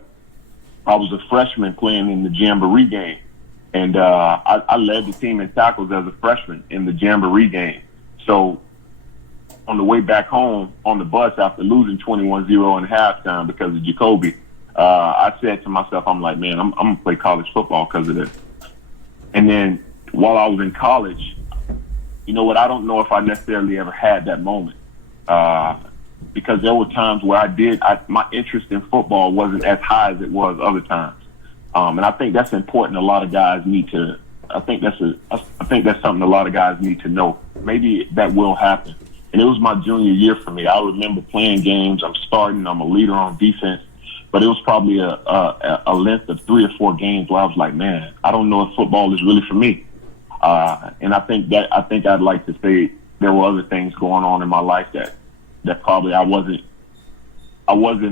I was a freshman playing in the Jamboree game. And I led the team in tackles as a freshman in the Jamboree game. So on the way back home on the bus after losing 21-0 in halftime because of Jacoby, I said to myself, I'm like, man, I'm going to play college football because of this. And then while I was in college, you know what, I don't know if I necessarily ever had that moment. Because there were times where my interest in football wasn't as high as it was other times. And I think that's important. A lot of guys need to, I think that's something a lot of guys need to know. Maybe that will happen. And it was my junior year for me. I remember playing games. I'm starting. I'm a leader on defense. But it was probably a length of 3 or 4 games where I was like, man, I don't know if football is really for me. And I think I'd like to say there were other things going on in my life that probably I wasn't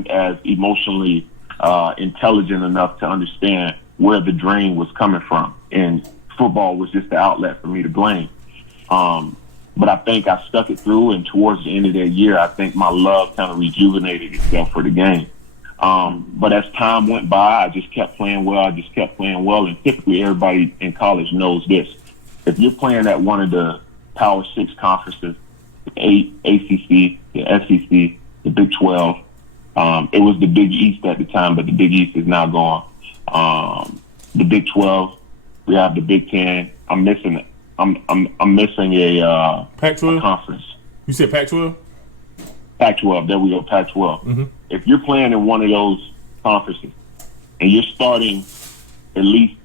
as emotionally intelligent enough to understand where the drain was coming from, and football was just the outlet for me to blame. But I think I stuck it through, and towards the end of that year, I think my love kind of rejuvenated itself for the game. But as time went by, I just kept playing well. And typically everybody in college knows this. If you're playing at one of the Power 6 conferences, the ACC, the SEC, the Big 12. It was the Big East at the time, but the Big East is now gone. The Big 12, we have the Big 10. I'm missing it. I'm missing a Pac-12 a conference. You said Pac-12? Pac-12. There we go. Pac-12. Mm-hmm. If you're playing in one of those conferences and you're starting at least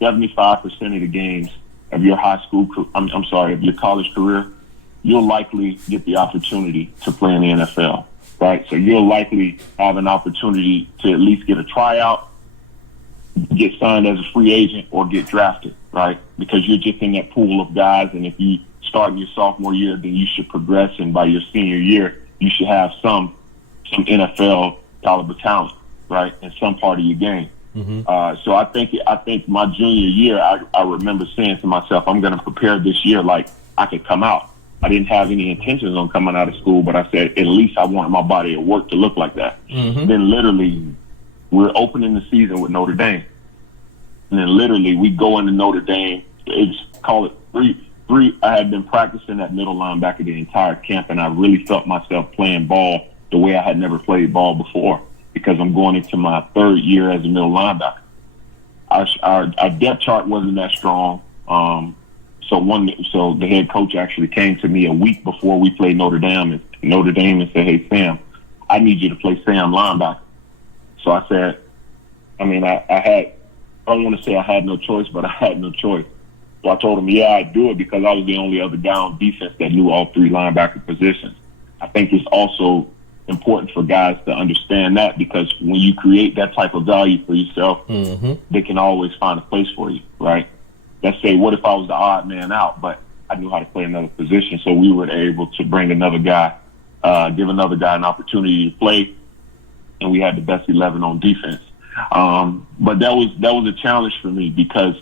75% of the games of your of your college career, you'll likely get the opportunity to play in the NFL, right? So you'll likely have an opportunity to at least get a tryout, get signed as a free agent, or get drafted, right? Because you're just in that pool of guys, and if you start in your sophomore year, then you should progress, and by your senior year, you should have some NFL caliber talent, right, in some part of your game. Mm-hmm. So I think my junior year, I remember saying to myself, I'm going to prepare this year like I could come out. I didn't have any intentions on coming out of school, but I said at least I wanted my body of work to look like that. Mm-hmm. Then literally, we're opening the season with Notre Dame. And then literally, we go into Notre Dame. Call it three. I had been practicing at middle linebacker the entire camp, and I really felt myself playing ball the way I had never played ball before, because I'm going into my 3rd year as a middle linebacker. Our depth chart wasn't that strong. So the head coach actually came to me a week before we played Notre Dame and said, "Hey Sam, I need you to play Sam linebacker. So I said, I don't want to say I had no choice, but I had no choice. So I told him, yeah, I'd do it because I was the only other guy on defense that knew all three linebacker positions. I think it's also important for guys to understand that, because when you create that type of value for yourself, they can always find a place for you, right? Let's say, what if I was the odd man out, but I knew how to play another position, so we were able to bring another guy, give another guy an opportunity to play, and we had the best 11 on defense. But that was a challenge for me because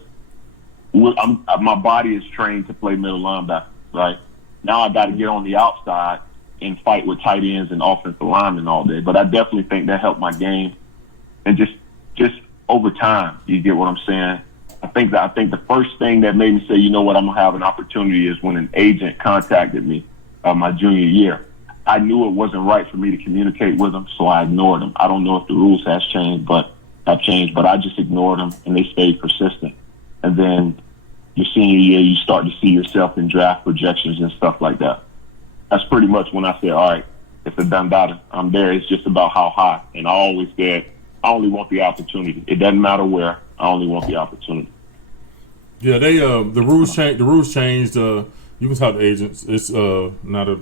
my body is trained to play middle linebacker, right? Now I got to get on the outside and fight with tight ends and offensive linemen all day. But I definitely think that helped my game, and just over time, you get what I'm saying. I think the first thing that made me say, you know what, I'm gonna have an opportunity is when an agent contacted me my junior year. I knew it wasn't right for me to communicate with them, so I ignored them. I don't know if the rules have changed, but I just ignored them, and they stayed persistent. And then your senior year, you start to see yourself in draft projections and stuff like that. That's pretty much when I said, all right, it's a done matter. I'm there. It's just about how high. And I always said, I only want the opportunity. It doesn't matter where. I only want the opportunity. Yeah, they the rules changed. The rules changed. You can talk to agents. It's not a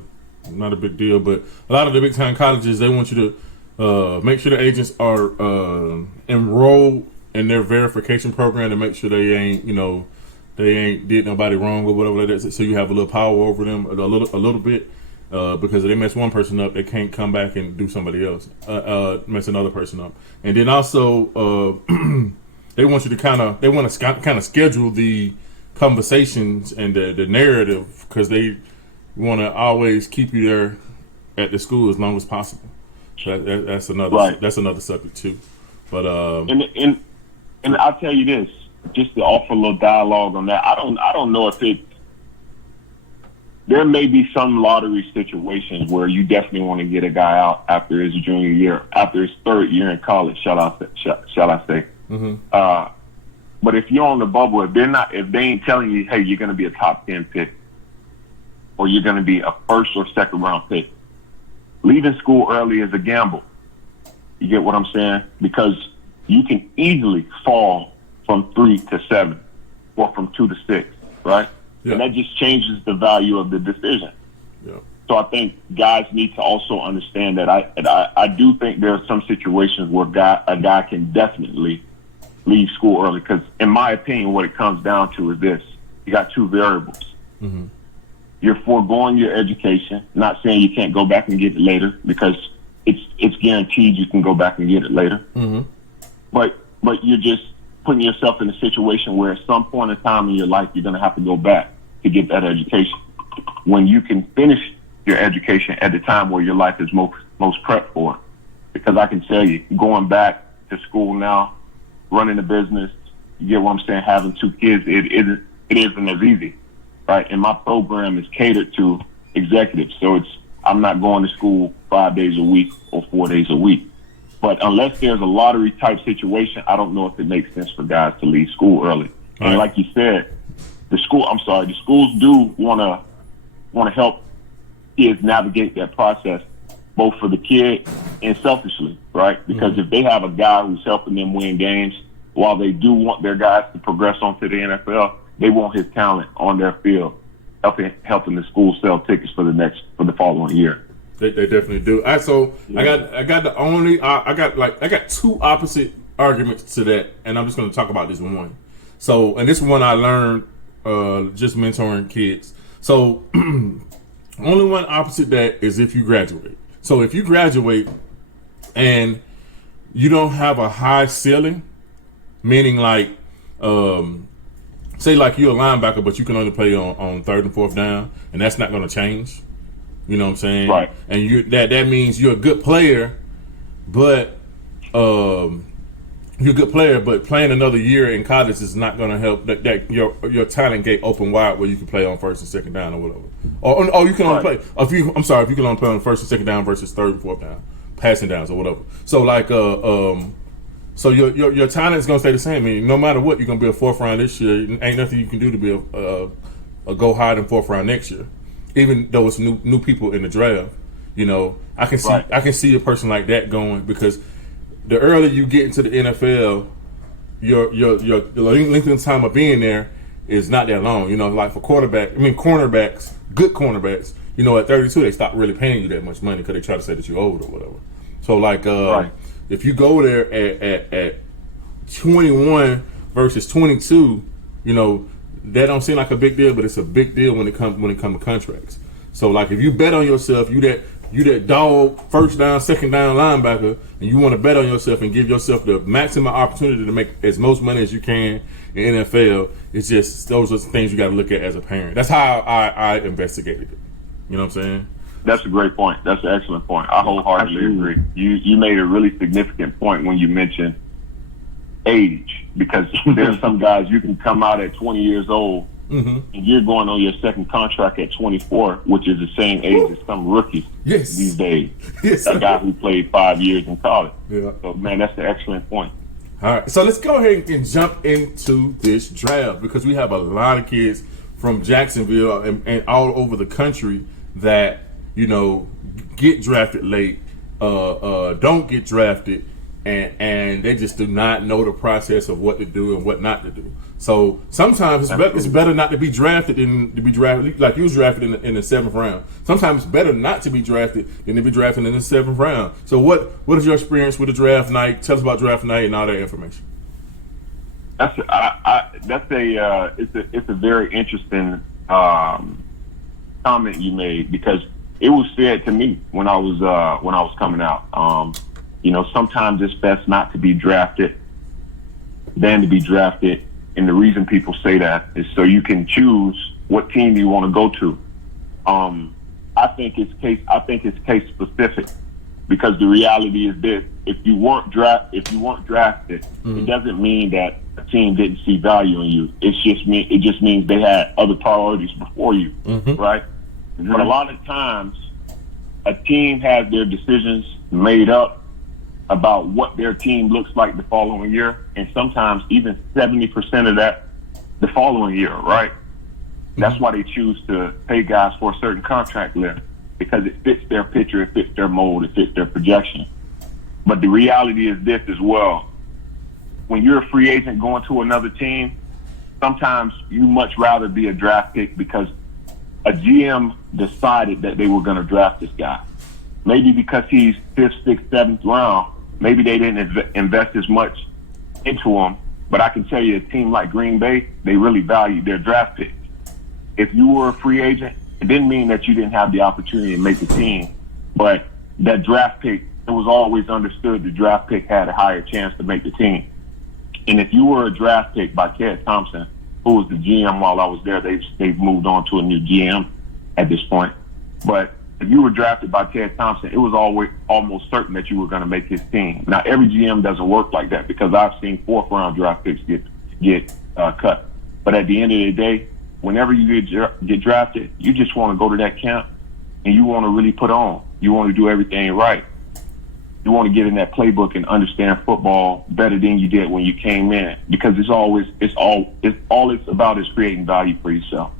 big deal, but a lot of the big time colleges, they want you to make sure the agents are enrolled in their verification program to make sure they ain't did nobody wrong or whatever like that. So you have a little power over them a little bit, because if they mess one person up, they can't come back and do somebody else, mess another person up. And then also they want you to kind of schedule the conversations and the narrative, because they want to always keep you there at the school as long as possible. So that's another subject too. But and I'll tell you this, just to offer a little dialogue on that. I don't know if there may be some lottery situations where you definitely want to get a guy out after his junior year, after his third year in college, shall I say. Mm-hmm. But if you're on the bubble, if they ain't telling you, hey, you're going to be a top 10 pick, or you're going to be a first or second round pick, leaving school early is a gamble. You get what I'm saying? Because you can easily fall from 3 to 7 or from 2 to 6, right? Yeah. And that just changes the value of the decision. Yeah. So I think guys need to also understand that I do think there are some situations where a guy can definitely leave school early, because in my opinion, what it comes down to is this: you got two variables. Mm-hmm. You're foregoing your education, not saying you can't go back and get it later, because it's guaranteed you can go back and get it later. Mm-hmm. But you're just putting yourself in a situation where at some point in time in your life, you're going to have to go back to get that education, when you can finish your education at the time where your life is most prepped for it. Because I can tell you, going back to school now, running a business, you get what I'm saying, having 2 kids, it isn't as easy, right? And my program is catered to executives, so I'm not going to school 5 days a week or 4 days a week. But unless there's a lottery type situation, I don't know if it makes sense for guys to leave school early. And like you said, the schools do want to help kids navigate that process, both for the kid and selfishly, right? Because if they have a guy who's helping them win games, while they do want their guys to progress onto the NFL, they want his talent on their field, helping the school sell tickets for the following year. They definitely do. I got 2 opposite arguments to that, and I'm just going to talk about this one. So, and this one I learned just mentoring kids. So, only one opposite that is if you graduate. So, if you graduate and you don't have a high ceiling, meaning like, say like you're a linebacker, but you can only play on 3rd and 4th down, and that's not going to change. You know what I'm saying? Right. And that means you're a good player, but playing another year in college is not going to help. That your talent gate open wide where you can play on 1st and 2nd down or whatever. Or you can only play. If you can only play on 1st and 2nd down versus 3rd and 4th down, passing downs or whatever. So like so your talent is going to stay the same. I mean, no matter what, you're going to be a 4th round this year. Ain't nothing you can do to be a go higher than 4th round next year. Even though it's new people in the draft, You know, I can see Right. I can see a person like that going, because the earlier you get into the NFL, your length of time of being there is not that long. You know, like for cornerbacks, good cornerbacks, you know, at 32 they stop really paying you that much money because they try to say that you're old or whatever. So like, Right. if you go there at 21 versus 22, you know, that don't seem like a big deal, but it's a big deal when it comes to contracts. So like, if you bet on yourself, you that dog first down, second down linebacker, and you want to bet on yourself and give yourself the maximum opportunity to make as much money as you can in NFL, it's just those are things you got to look at as a parent. That's how I investigated it. You know what I'm saying? That's a great point. That's an excellent point. I wholeheartedly agree. You made a really significant point when you mentioned age, because there's some guys you can come out at 20 years old and you're going on your second contract at 24, which is the same age as some rookies these days. Yes. A guy who played 5 years in college. Yeah. So, man, that's an excellent point. All right, so let's go ahead and jump into this draft, because we have a lot of kids from Jacksonville and all over the country that, you know, get drafted late, don't get drafted, and they just do not know the process of what to do and what not to do. So sometimes it's better not to be drafted than to be drafted. Like you was drafted in the 7th round. Sometimes it's better not to be drafted than to be drafted in the 7th round. So what is your experience with the draft night? Tell us about draft night and all that information. It's a very interesting comment you made, because it was said to me when I was coming out. You know, sometimes it's best not to be drafted than to be drafted, and the reason people say that is so you can choose what team you want to go to. I think it's case specific, because the reality is this: if you weren't drafted, it doesn't mean that a team didn't see value in you. It just means they had other priorities before you, right? But a lot of times, a team has their decisions made up about what their team looks like the following year, and sometimes even 70% of that the following year, right? That's why they choose to pay guys for a certain contract length, because it fits their picture, it fits their mold, it fits their projection. But the reality is this as well: when you're a free agent going to another team, sometimes you much rather be a draft pick because a GM decided that they were going to draft this guy. Maybe because he's 5th, 6th, 7th round, maybe they didn't invest as much into him. But I can tell you, a team like Green Bay, they really valued their draft picks. If you were a free agent, it didn't mean that you didn't have the opportunity to make the team, but that draft pick, it was always understood the draft pick had a higher chance to make the team. And if you were a draft pick by Ted Thompson, who was the GM while I was there, they've moved on to a new GM at this point. But if you were drafted by Ted Thompson, it was always almost certain that you were going to make his team. Now, every GM doesn't work like that, because I've seen 4th round draft picks get cut. But at the end of the day, whenever you get drafted, you just want to go to that camp and you want to really put on. You want to do everything right. You want to get in that playbook and understand football better than you did when you came in, because all it's about is creating value for yourself.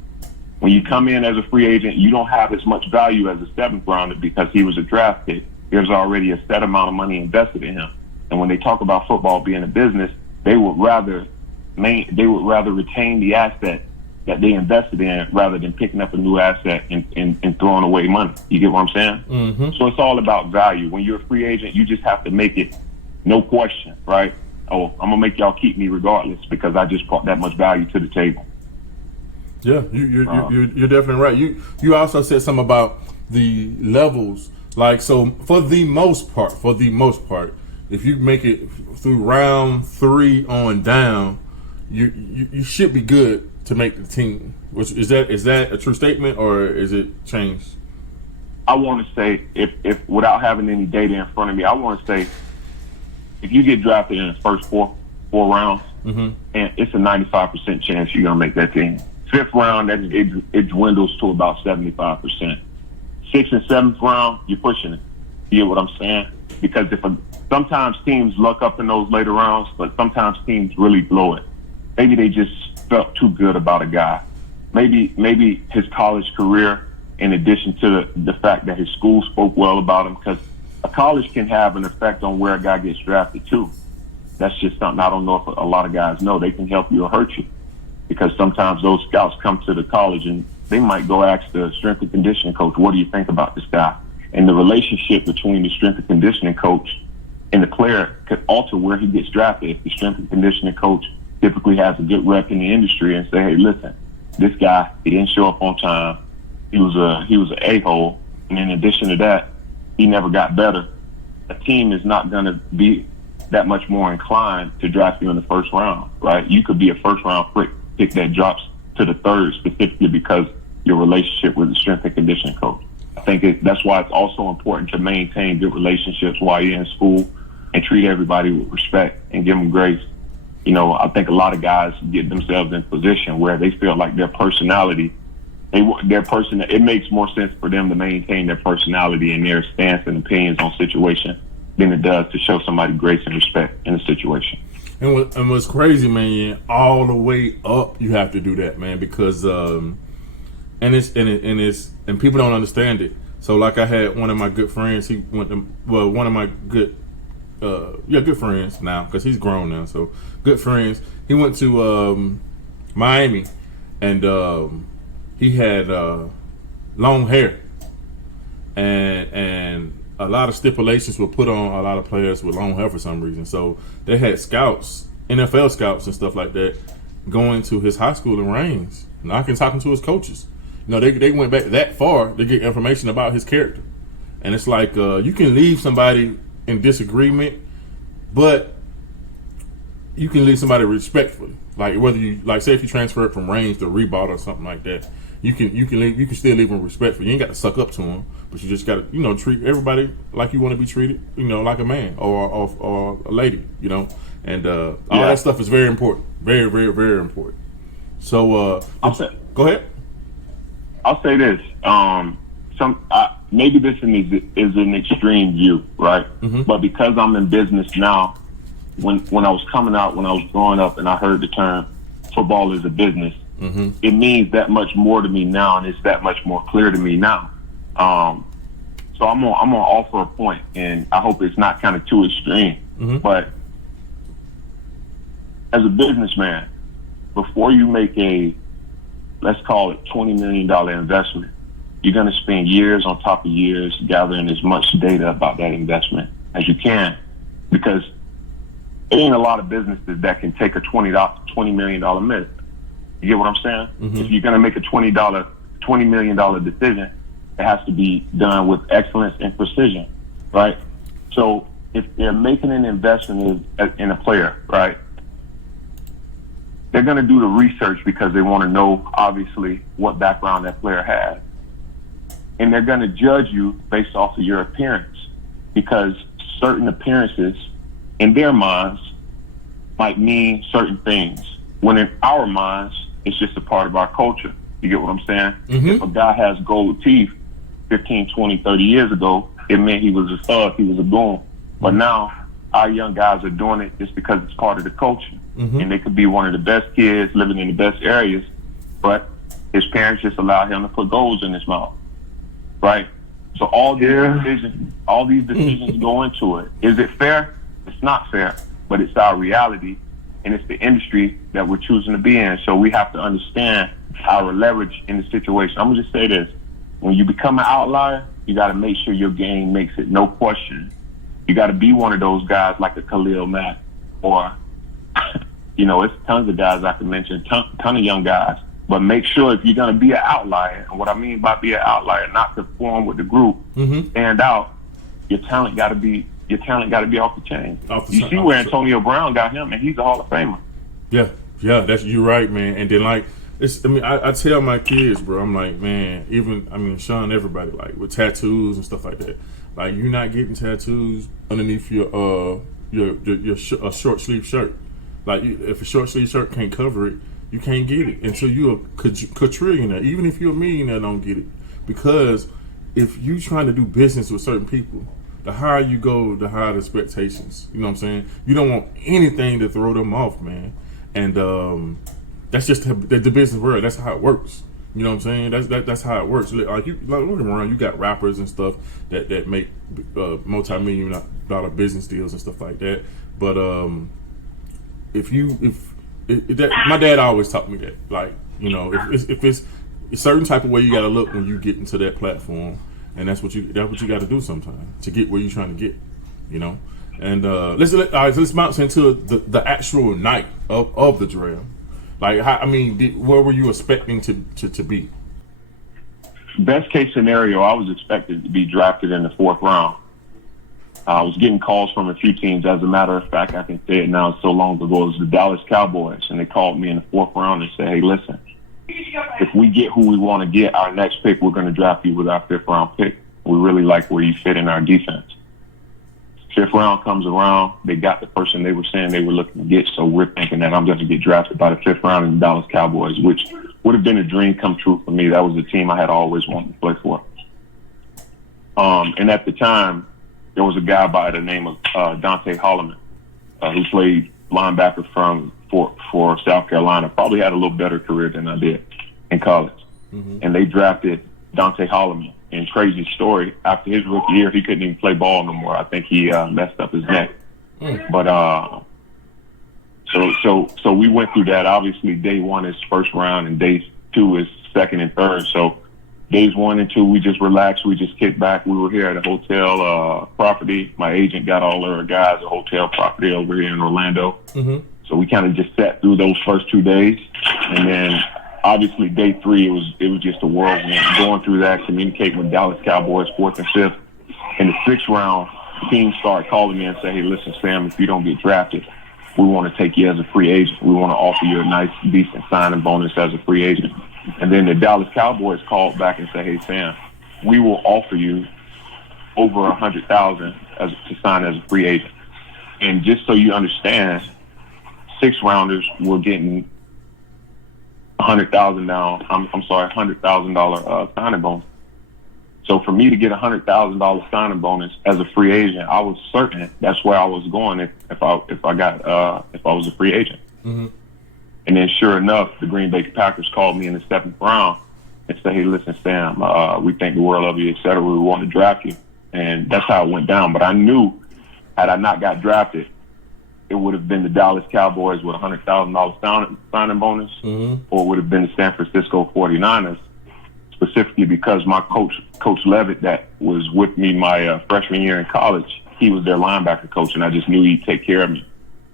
When you come in as a free agent, you don't have as much value as a 7th rounder because he was a draft pick. There's already a set amount of money invested in him. And when they talk about football being a business, they would rather retain the asset that they invested in rather than picking up a new asset and throwing away money. You get what I'm saying? Mm-hmm. So it's all about value. When you're a free agent, you just have to make it no question, right? Oh, I'm going to make y'all keep me regardless because I just brought that much value to the table. Yeah, you're definitely right. You also said something about the levels. Like, so for the most part, if you make it through round 3 on down, you should be good to make the team. Which is that a true statement or is it changed? I want to say, if without having any data in front of me, I want to say if you get drafted in the first four rounds, and it's a 95% chance you're gonna make that team. 5th round, it dwindles to about 75%. 6th and 7th round, you're pushing it. You get what I'm saying? Because sometimes teams luck up in those later rounds, but sometimes teams really blow it. Maybe they just felt too good about a guy. Maybe his college career in addition to the fact that his school spoke well about him, because a college can have an effect on where a guy gets drafted too. That's just something I don't know if a lot of guys know. They can help you or hurt you, because sometimes those scouts come to the college and they might go ask the strength and conditioning coach, what do you think about this guy? And the relationship between the strength and conditioning coach and the player could alter where he gets drafted. If the strength and conditioning coach typically has a good rep in the industry and say, hey, listen, this guy, he didn't show up on time. He was an a-hole. And in addition to that, he never got better. A team is not going to be that much more inclined to draft you in the first round, right? You could be a first-round pick that drops to the third specifically because your relationship with the strength and conditioning coach. I think that's why it's also important to maintain good relationships while you're in school and treat everybody with respect and give them grace. You know, I think a lot of guys get themselves in a position where they feel like their personality, it makes more sense for them to maintain their personality and their stance and opinions on situation than it does to show somebody grace and respect in a situation. And what's crazy, man, all the way up, you have to do that, man, because and people don't understand it. So, like, I had one of my good friends. He went to one of my good friends now, because he's grown now. So, good friends. He went to Miami, and he had long hair, and a lot of stipulations were put on a lot of players with long hair for some reason. So they had scouts, NFL scouts and stuff like that, going to his high school in Raines, talking to his coaches. You know, they went back that far to get information about his character. And it's like, you can leave somebody in disagreement, but you can leave somebody respectfully. Like, whether you, like, say if you transfer it from Raines to Reebok or something like that, you can still leave them respectful. You ain't got to suck up to them, but you just got to, you know, treat everybody like you want to be treated, you know, like a man or a lady, you know. And all that stuff is very important, very, very, very important. So go ahead. I'll say this. Maybe this is an extreme view, right? Mm-hmm. But because I'm in business now, when I was coming out, when I was growing up, and I heard the term football is a business, mm-hmm. It means that much more to me now, and it's that much more clear to me now. So I'm gonna offer a point, and I hope it's not kind of too extreme. Mm-hmm. But as a businessman, before you make let's call it $20 million investment, you're going to spend years on top of years gathering as much data about that investment as you can, because it ain't a lot of businesses that can take a $20 million minute. You get what I'm saying? Mm-hmm. If you're going to make a $20 million decision, it has to be done with excellence and precision, right? So if they're making an investment in a player, right, they're going to do the research because they want to know, obviously, what background that player has. And they're going to judge you based off of your appearance, because certain appearances in their minds might mean certain things, when in our minds, it's just a part of our culture. You get what I'm saying? Mm-hmm. If a guy has gold teeth 15, 20, 30 years ago, it meant he was a thug, he was a goon. But now, our young guys are doing it just because it's part of the culture. Mm-hmm. And they could be one of the best kids living in the best areas, but his parents just allow him to put goals in his mouth, right? So all these decisions go into it. Is it fair? It's not fair, but it's our reality, and it's the industry that we're choosing to be in. So we have to understand our leverage in the situation. I'm gonna just say this: when you become an outlier, you got to make sure your game makes it, no question. You got to be one of those guys like a Khalil Mack, or you know, it's tons of guys I can mention, ton of young guys. But make sure, if you're going to be an outlier, and what I mean by be an outlier, not to form with the group, mm-hmm. stand out, your talent got to be off the chain. You see where Antonio Brown got him, and he's a Hall of Famer. Yeah, you're right, man. And then, like, I tell my kids, bro, I'm like, man, Sean, everybody, like, with tattoos and stuff like that, like, you're not getting tattoos underneath your short sleeve shirt. Like, if a short sleeve shirt can't cover it, you can't get it until you're a quadrillionaire. Even if you're a millionaire, don't get it. Because if you trying to do business with certain people, the higher you go, the higher the expectations. You know what I'm saying? You don't want anything to throw them off, man. And that's just the business world. That's how it works. You know what I'm saying? That's how it works. Like looking around, you got rappers and stuff that make multi-million dollar business deals and stuff like that. But my dad always taught me that, like, you know, if it's a certain type of way you got to look when you get into that platform, and that's what you got to do sometimes to get where you're trying to get, you know. And let's bounce into the actual night of the draft. Like, where were you expecting to be? Best case scenario, I was expected to be drafted in the 4th round. I was getting calls from a few teams. As a matter of fact, I can say it now, it's so long ago. It was the Dallas Cowboys, and they called me in the 4th round and said, "Hey, listen, if we get who we want to get, our next pick, we're going to draft you with our 5th round pick. We really like where you fit in our defense." 5th round comes around, they got the person they were saying they were looking to get, so we're thinking that I'm going to get drafted by the 5th round in the Dallas Cowboys, which would have been a dream come true for me. That was the team I had always wanted to play for. And at the time, there was a guy by the name of Dante Holloman, who played linebacker for South Carolina, probably had a little better career than I did in college. Mm-hmm. And they drafted Dante Holloman. And crazy story, after his rookie year, he couldn't even play ball no more. I think he messed up his neck. But so we went through that. Obviously, day 1 is 1st round, and day 2 is 2nd and 3rd. So days 1 and 2, we just relaxed. We just kicked back. We were here at a hotel property. My agent got all our guys a hotel property over here in Orlando. Mm-hmm. So we kind of just sat through those first 2 days, and then obviously day 3 it was just a whirlwind. Going through that, communicating with Dallas Cowboys 4th and 5th. In the 6th round, teams started calling me and say, "Hey, listen, Sam, if you don't get drafted, we want to take you as a free agent. We want to offer you a nice, decent signing bonus as a free agent." And then the Dallas Cowboys called back and said, "Hey, Sam, we will offer you over $100,000 to sign as a free agent." And just so you understand, 6 rounders were getting $100,000 signing bonus. So for me to get $100,000 signing bonus as a free agent, I was certain that's where I was going if I was a free agent. Mm-hmm. And then sure enough, the Green Bay Packers called me in the 7th round and said, "Hey, listen, Sam, we think the world of you, et cetera. We want to draft you." And that's how it went down. But I knew had I not got drafted, it would have been the Dallas Cowboys with $100,000 signing bonus, mm-hmm. or it would have been the San Francisco 49ers, specifically because my Coach Levitt, that was with me my freshman year in college, he was their linebacker coach, and I just knew he'd take care of me.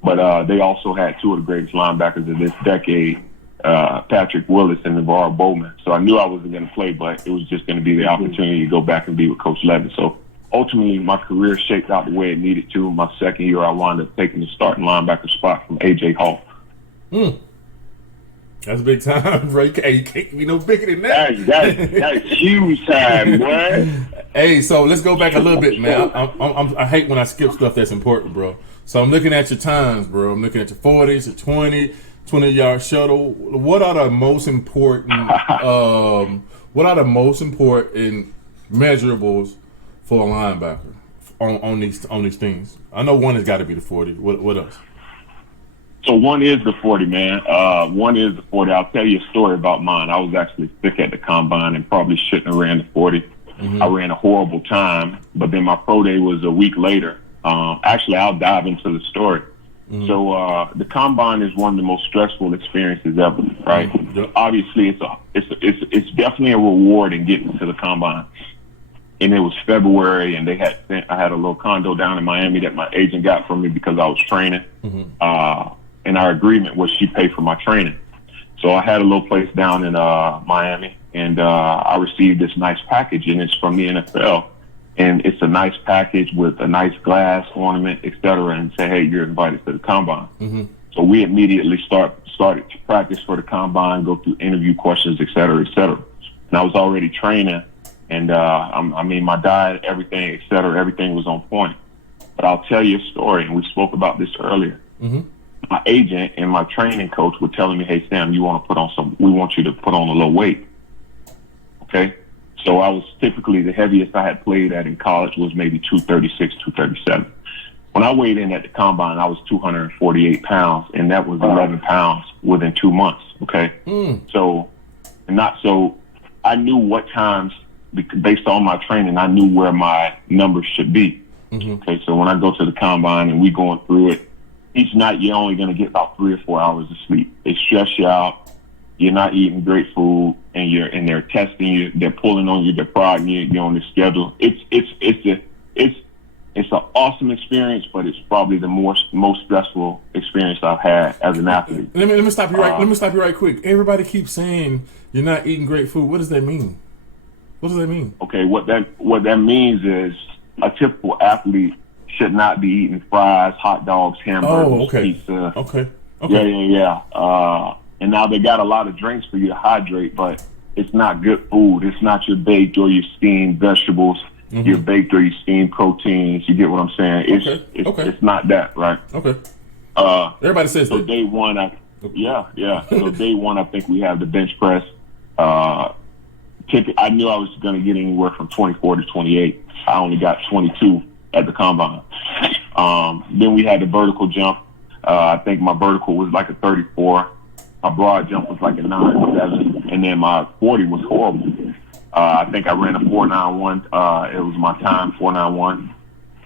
But they also had 2 of the greatest linebackers of this decade, Patrick Willis and Navarro Bowman. So I knew I wasn't going to play, but it was just going to be the opportunity to go back and be with Coach Levitt. So ultimately, my career shaped out the way it needed to. My 2nd year, I wound up taking the starting linebacker spot from A.J. Hall. That's big time, bro. You can't be no bigger than that. That's huge time, boy. Hey, so let's go back a little bit, man. I hate when I skip stuff that's important, bro. So I'm looking at your times, bro. I'm looking at your 40s, your 20-yard shuttle. What are the most important? Measurables for a linebacker on these things? I know one has got to be the 40. What else? So one is the 40, man. One is the 40. I'll tell you a story about mine. I was actually sick at the combine and probably shouldn't have ran the 40. Mm-hmm. I ran a horrible time, but then my pro day was a week later. Actually, I'll dive into the story. Mm-hmm. So the combine is one of the most stressful experiences ever, right? Mm-hmm. Yep. Obviously, it's definitely a reward in getting to the combine. And it was February, and I had a little condo down in Miami that my agent got for me because I was training. Mm-hmm. And our agreement was she paid for my training. So I had a little place down in Miami, and I received this nice package, and it's from the NFL. And it's a nice package with a nice glass ornament, et cetera, and say, "Hey, you're invited to the combine." Mm-hmm. So we immediately started to practice for the combine, go through interview questions, et cetera, et cetera. And I was already training, and my diet, everything, et cetera, everything was on point. But I'll tell you a story, and we spoke about this earlier. Mm-hmm. My agent and my training coach were telling me, "Hey, Sam, we want you to put on a little weight." Okay? So I was typically, the heaviest I had played at in college was maybe 236, 237. When I weighed in at the combine, I was 248 pounds, and that was 11 pounds within 2 months. Okay? So and not so. I knew what times, based on my training, I knew where my numbers should be. Okay, so when I go to the combine and we going through it, each night you're only going to get about 3 or 4 hours of sleep. They stress you out. You're not eating great food, and they're testing you. They're pulling on you. They're prodding you. You're on the schedule. It's an awesome experience, but it's probably the most stressful experience I've had as an athlete. Let me stop you right. Let me stop you right quick. Everybody keeps saying you're not eating great food. What does that mean? What does that mean? Okay, what that means is a typical athlete should not be eating fries, hot dogs, hamburgers, pizza. Okay. Yeah. And now they got a lot of drinks for you to hydrate, but it's not good food. It's not your baked or your steamed vegetables, your baked or your steamed proteins. You get what I'm saying? It's not that, right? Okay. Everybody says so that. Day one, So day one, I think we have the bench press. I knew I was going to get anywhere from 24 to 28. I only got 22 at the combine. Then we had the vertical jump. I think my vertical was like a 34. My broad jump was like a 9.7, and then my 40 was horrible. I think I ran a 4.91. It was my time, 4.91.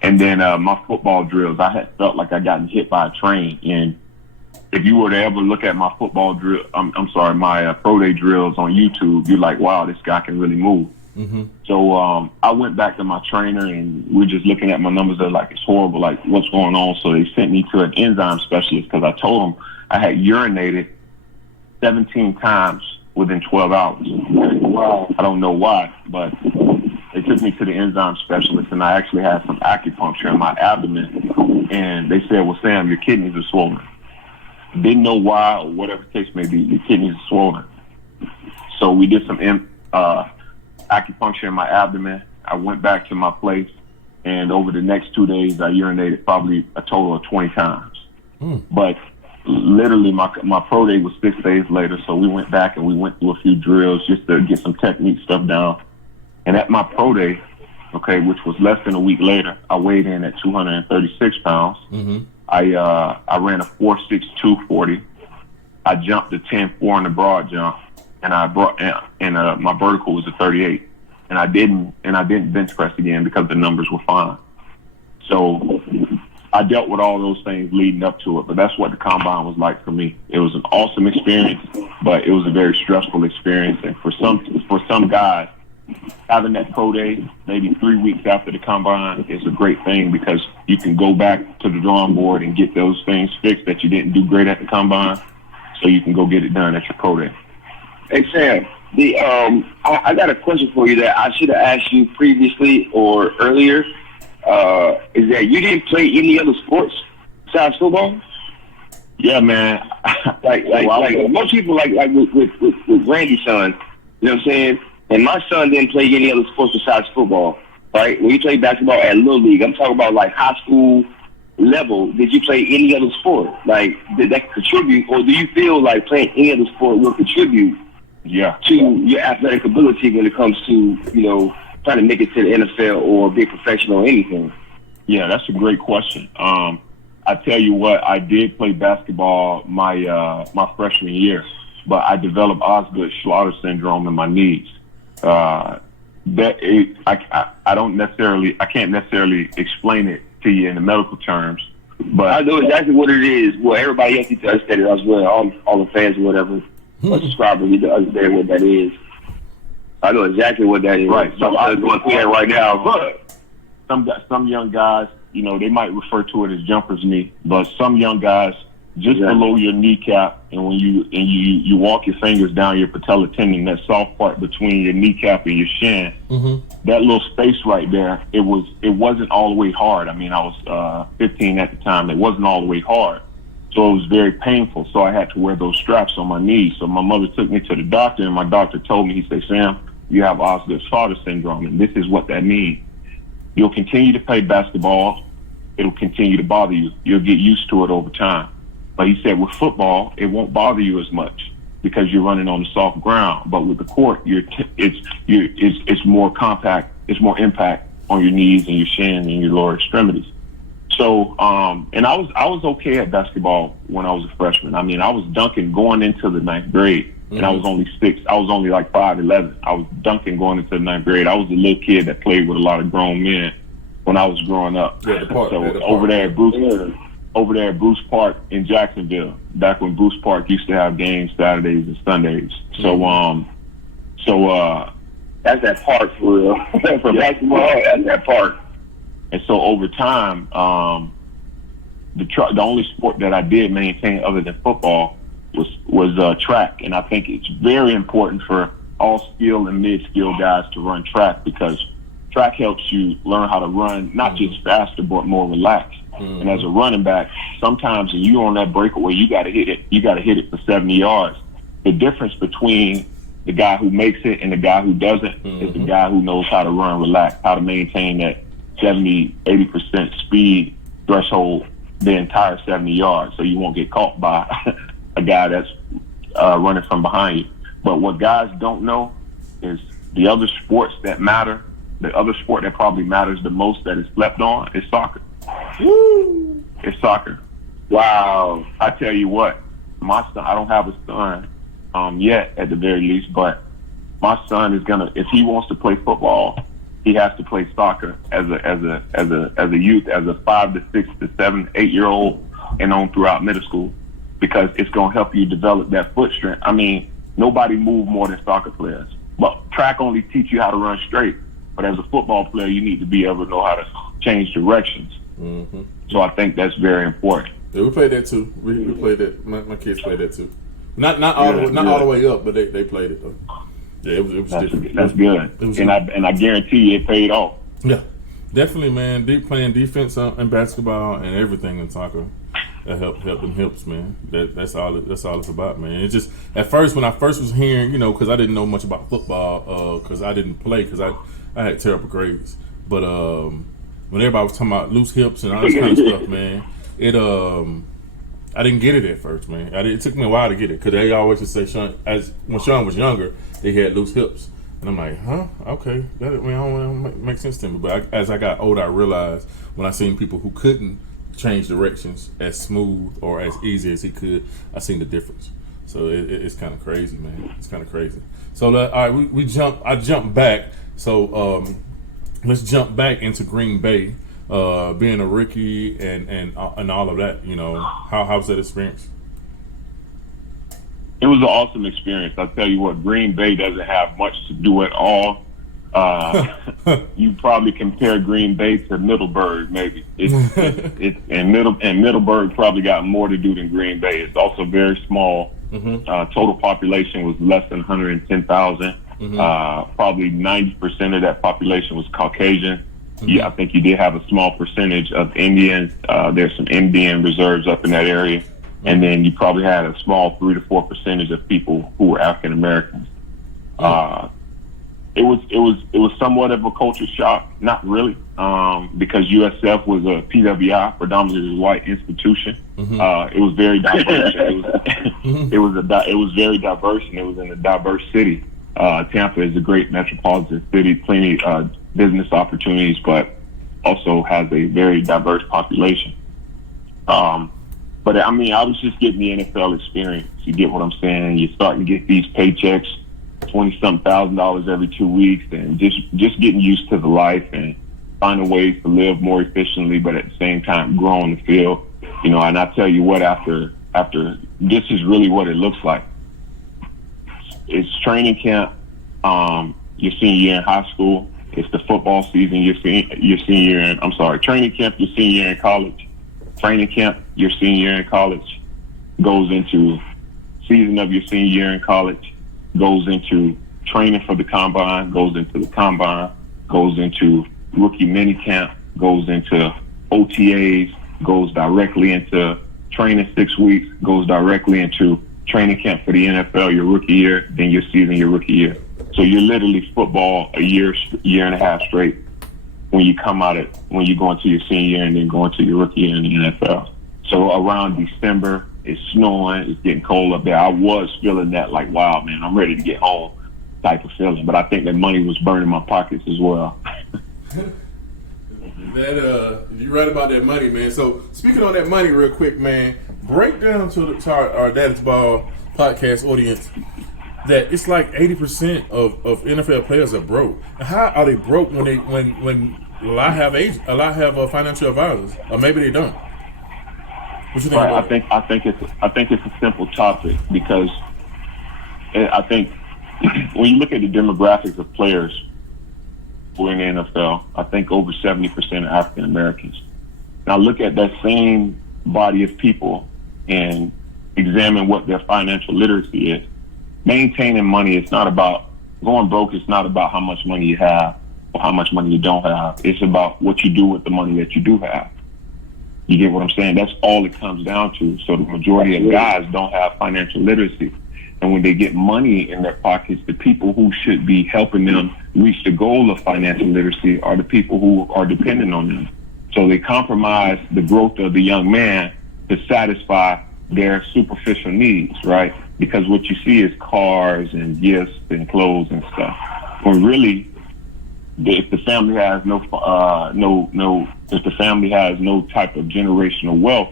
And then my football drills, I had felt like I gotten hit by a train. And if you were to ever look at my football drill, my pro day drills on YouTube, you're like, wow, this guy can really move. So I went back to my trainer, and we're just looking at my numbers. They're like, it's horrible. Like, what's going on? So they sent me to an enzyme specialist because I told them I had urinated 17 times within 12 hours. Wow. I don't know why, but they took me to the enzyme specialist, and I actually had some acupuncture in my abdomen. And they said, well, Sam, your kidneys are swollen. Didn't know why, or whatever the case may be, your kidneys are swollen. So we did some acupuncture in my abdomen. I went back to my place, and over the next 2 days, I urinated probably a total of 20 times. But literally, my pro day was 6 days later, so we went back and we went through a few drills just to get some technique stuff down. And at my pro day, which was less than a week later, I weighed in at 236 pounds. I ran a 4.62 40. I jumped a 10.4 in the broad jump, and my vertical was a 38. And I didn't bench press again because the numbers were fine. So I dealt with all those things leading up to it, but that's what the combine was like for me. It was an awesome experience, but it was a very stressful experience. And for some guys, having that pro day maybe 3 weeks after the combine is a great thing because you can go back to the drawing board and get those things fixed that you didn't do great at the combine, so you can go get it done at your pro day. Hey, Sam, I got a question for you that I should have asked you previously or earlier. Is that you didn't play any other sports besides football? Yeah, man. like most people like with Randy's son, you know what I'm saying? And my son didn't play any other sports besides football, right? When you play basketball at Little League, I'm talking about like high school level. Did you play any other sport? Like, did that contribute, or do you feel like playing any other sport will contribute to your athletic ability when it comes to, trying to make it to the NFL or be a professional or anything? Yeah, that's a great question. I tell you what, I did play basketball my freshman year, but I developed Osgood-Schlatter syndrome in my knees. I can't necessarily explain it to you in the medical terms, but I know exactly what it is. Well, everybody else needs to understand it as well. All the fans or whatever, or subscribers need to understand what that is. I know exactly what that is. Right. So I'm going through that right now. But some young guys, they might refer to it as jumper's knee, but some young guys just below your kneecap, and when you walk your fingers down your patella tendon, that soft part between your kneecap and your shin, that little space right there, it wasn't all the way hard. I mean, I was 15 at the time. It wasn't all the way hard, so it was very painful. So I had to wear those straps on my knees. So my mother took me to the doctor, and my doctor told me, he said, Sam, you have Osgood-Schlatter syndrome, and this is what that means. You'll continue to play basketball. It'll continue to bother you. You'll get used to it over time. But he said with football, it won't bother you as much because you're running on the soft ground. But with the court, it's more compact. It's more impact on your knees and your shin and your lower extremities. So, and I was okay at basketball when I was a freshman. I mean, I was dunking going into the ninth grade. and I was only 6. I was only like 5'11". I was dunking going into the 9th grade. I was a little kid that played with a lot of grown men when I was growing up. Over there at Bruce Park in Jacksonville, back when Bruce Park used to have games Saturdays and Sundays. That's that park for real. For basketball, that's that park. And so over time, the only sport that I did maintain other than football was track. And I think it's very important for all skill and mid-skill guys to run track, because track helps you learn how to run not just faster but more relaxed. And as a running back, sometimes when you're on that breakaway, you got to hit it. You got to hit it for 70 yards. The difference between the guy who makes it and the guy who doesn't is the guy who knows how to run relaxed, how to maintain that 70, 80% speed threshold the entire 70 yards, so you won't get caught by a guy that's running from behind you. But what guys don't know is the other sports that matter. The other sport that probably matters the most that is slept on is soccer. Woo! It's soccer. Wow. I tell you what, my son, I don't have a son yet at the very least, but my son is gonna, if he wants to play football, he has to play soccer as a youth, as a 5 to 6 to 7, 8-year-old, and on throughout middle school, because it's gonna help you develop that foot strength. I mean, nobody move more than soccer players. But track only teach you how to run straight. But as a football player, you need to be able to know how to change directions. So I think that's very important. Yeah, we played that too. We played that. My kids played that too. Not all the way up, but they played it though. Yeah, it was different. That's good. And I guarantee you it paid off. Yeah, definitely, man. Playing defense in basketball and everything in soccer, that help them hips, man. That's all it's about, man. It's just at first when I first was hearing, because I didn't know much about football, because I didn't play, because I had terrible grades. But when everybody was talking about loose hips and all this kind of stuff, man, I didn't get it at first, man. It took me a while to get it, because they always just say, when Sean was younger, they had loose hips. And I'm like, huh? Okay. That don't make sense to me. But as I got older, I realized when I seen people who couldn't change directions as smooth or as easy as he could, I seen the difference. So it's kind of crazy, man. It's kind of crazy. So all right, I jumped back. So let's jump back into Green Bay, being a rookie and all of that. How was that experience? It was an awesome experience. I tell you what, Green Bay doesn't have much to do at all. You probably compare Green Bay to Middleburg, maybe. Middleburg probably got more to do than Green Bay. It's also very small. Total population was less than 110,000. Probably 90% of that population was Caucasian. Yeah, I think you did have a small percentage of Indians. There's some Indian reserves up in that area. And then you probably had a small 3 to 4% of people who were African Americans. It was somewhat of a culture shock, not really, because USF was a PWI, predominantly white institution. It was very diverse. It was very diverse, and it was in a diverse city. Tampa is a great metropolitan city, plenty business opportunities, but also has a very diverse population. But I mean, I was just getting the NFL experience. You get what I'm saying? You're starting to get these paychecks, $20,000 every 2 weeks, and just getting used to the life and finding ways to live more efficiently, but at the same time grow on the field. And I tell you what, after this is really what it looks like. It's training camp, your senior year in high school. It's the football season, training camp, your senior year in college. Training camp, your senior year in college, goes into season of your senior year in college, goes into training for the combine, goes into the combine, goes into rookie mini camp, goes into OTAs, goes directly into training 6 weeks, goes directly into training camp for the NFL your rookie year, then your season your rookie year. So you're literally football a year and a half straight when you go into your senior year and then go into your rookie year in the NFL. So around December, it's snowing, it's getting cold up there. I was feeling that like, wow, man, I'm ready to get home type of feeling. But I think that money was burning my pockets as well. You're right about that money, man. So speaking on that money real quick, man, break down to our Daddy's Ball podcast audience that it's like 80% of NFL players are broke. How are they broke when a lot have financial advisors, or maybe they don't? What you think Right. about it? I think it's a simple topic because I think when you look at the demographics of players who are in the NFL, I think over 70% are African Americans. Now look at that same body of people and examine what their financial literacy is. Maintaining money is not about going broke. It's not about how much money you have or how much money you don't have. It's about what you do with the money that you do have. You get what I'm saying? That's all it comes down to. So the majority of guys don't have financial literacy. And when they get money in their pockets, the people who should be helping them reach the goal of financial literacy are the people who are dependent on them. So they compromise the growth of the young man to satisfy their superficial needs, right? Because what you see is cars and gifts and clothes and stuff. When really, if the family has if the family has no type of generational wealth,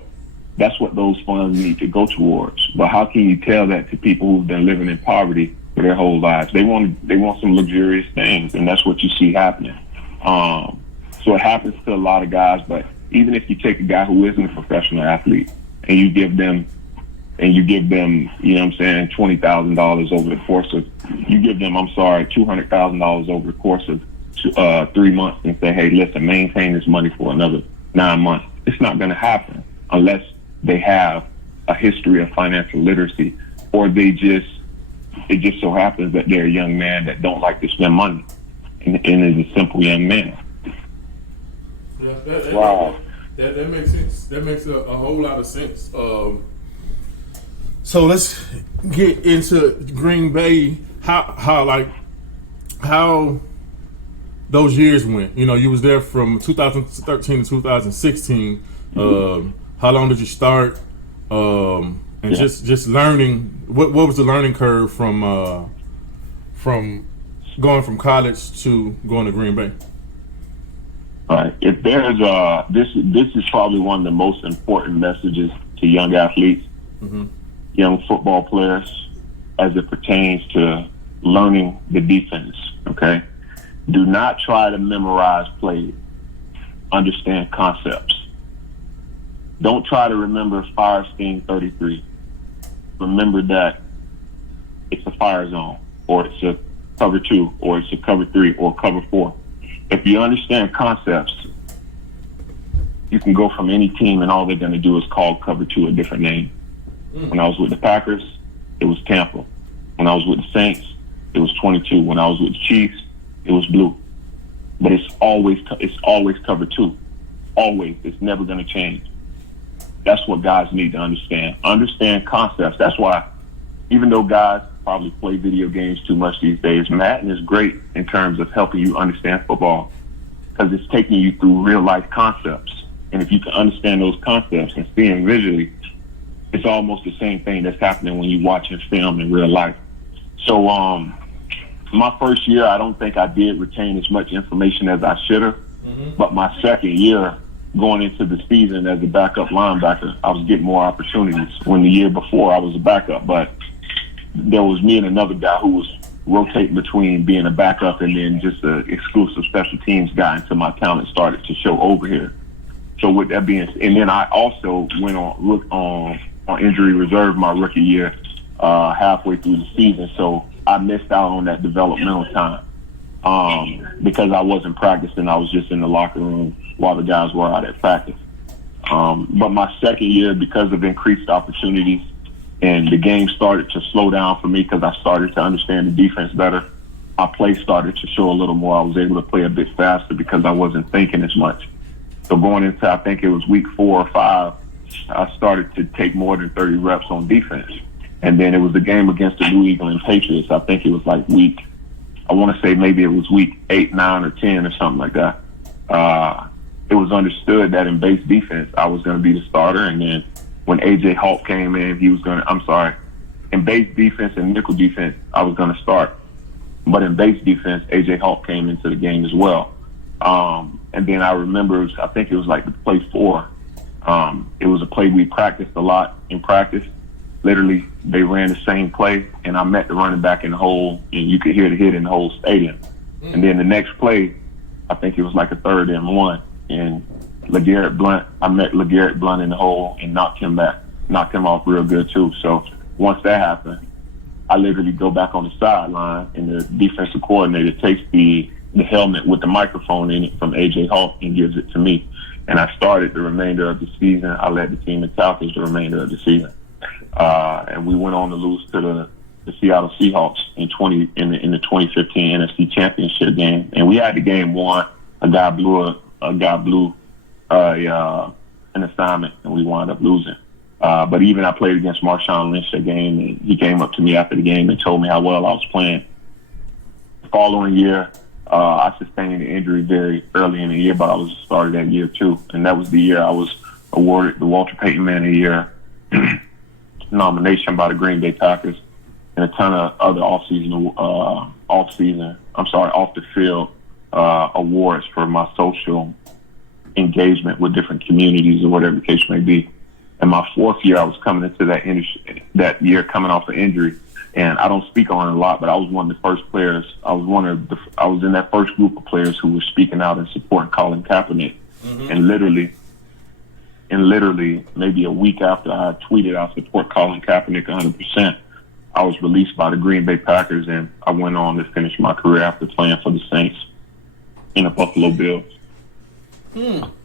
that's what those funds need to go towards. But how can you tell that to people who've been living in poverty for their whole lives? They want some luxurious things, and that's what you see happening. So it happens to a lot of guys. But even if you take a guy who isn't a professional athlete and you give them, you know what I'm saying, $20,000 over the course of, $200,000 over the course of 3 months and say, hey, listen, maintain this money for another 9 months. It's not going to happen unless they have a history of financial literacy, or it just so happens that they're a young man that don't like to spend money and is a simple young man. Yeah, Wow. That makes sense. That makes a whole lot of sense. So let's get into Green Bay. How those years went. You know, you was there from 2013 to 2016. How long did you start? Just learning. What was the learning curve from going from college to going to Green Bay? All right. If there's this is probably one of the most important messages to young athletes, young football players, as it pertains to learning the defense. Okay. Do not try to memorize plays. Understand concepts. Don't try to remember fire sting 33. Remember that it's a fire zone, or it's a cover 2, or it's a cover 3, or cover 4. If you understand concepts, you can go from any team and all they're going to do is call cover 2 a different name. When I was with the Packers, it was Tampa. When I was with the Saints, it was 22. When I was with the Chiefs, it was blue. But it's always cover 2. Always. It's never going to change. That's what guys need to understand. Understand concepts. That's why, even though guys probably play video games too much these days, Madden is great in terms of helping you understand football because it's taking you through real life concepts. And if you can understand those concepts and see them visually, it's almost the same thing that's happening when you're watching film in real life. So my first year, I don't think I did retain as much information as I should have. But my second year, going into the season as a backup linebacker, I was getting more opportunities. When the year before, I was a backup, but there was me and another guy who was rotating between being a backup and then just an exclusive special teams guy until my talent started to show over here. So with that being, and then I also went on injury reserve my rookie year halfway through the season. So I missed out on that developmental time because I wasn't practicing. I was just in the locker room while the guys were out at practice. But my second year, because of increased opportunities and the game started to slow down for me because I started to understand the defense better, my play started to show a little more. I was able to play a bit faster because I wasn't thinking as much. So going into, I think it was week 4 or 5, I started to take more than 30 reps on defense. And then it was the game against the New England Patriots. I think it was like I want to say maybe it was week 8, 9, or 10 or something like that. It was understood that in base defense, I was going to be the starter. And then when A.J. Hawk came in, in base defense and nickel defense, I was going to start. But in base defense, A.J. Hawk came into the game as well. And then I remember, I think it was like the play 4. It was a play we practiced a lot in practice. Literally, they ran the same play, and I met the running back in the hole, and you could hear the hit in the whole stadium. And then the next play, I think it was like a 3rd and 1, and I met LeGarrette Blount in the hole and knocked him off real good too. So once that happened, I literally go back on the sideline, and the defensive coordinator takes the helmet with the microphone in it from AJ Hawk and gives it to me. And I started the remainder of the season. I led the team in tackles the remainder of the season. And we went on to lose to the Seattle Seahawks in the 2015 NFC Championship game. And we had the game won. A guy blew an assignment, and we wound up losing. But even I played against Marshawn Lynch that game, and he came up to me after the game and told me how well I was playing. The following year, I sustained an injury very early in the year, but I was started that year too. And that was the year I was awarded the Walter Payton Man of the Year nomination by the Green Bay Packers, and a ton of other off the field awards for my social engagement with different communities or whatever the case may be. And my 4th year, I was coming into that year coming off an injury, and I don't speak on it a lot, but I was one of the first players. I was in that first group of players who were speaking out and supporting Colin Kaepernick. Mm-hmm. And literally, maybe a week after I tweeted I support Colin Kaepernick 100%, I was released by the Green Bay Packers, and I went on to finish my career after playing for the Saints and the Buffalo Bills.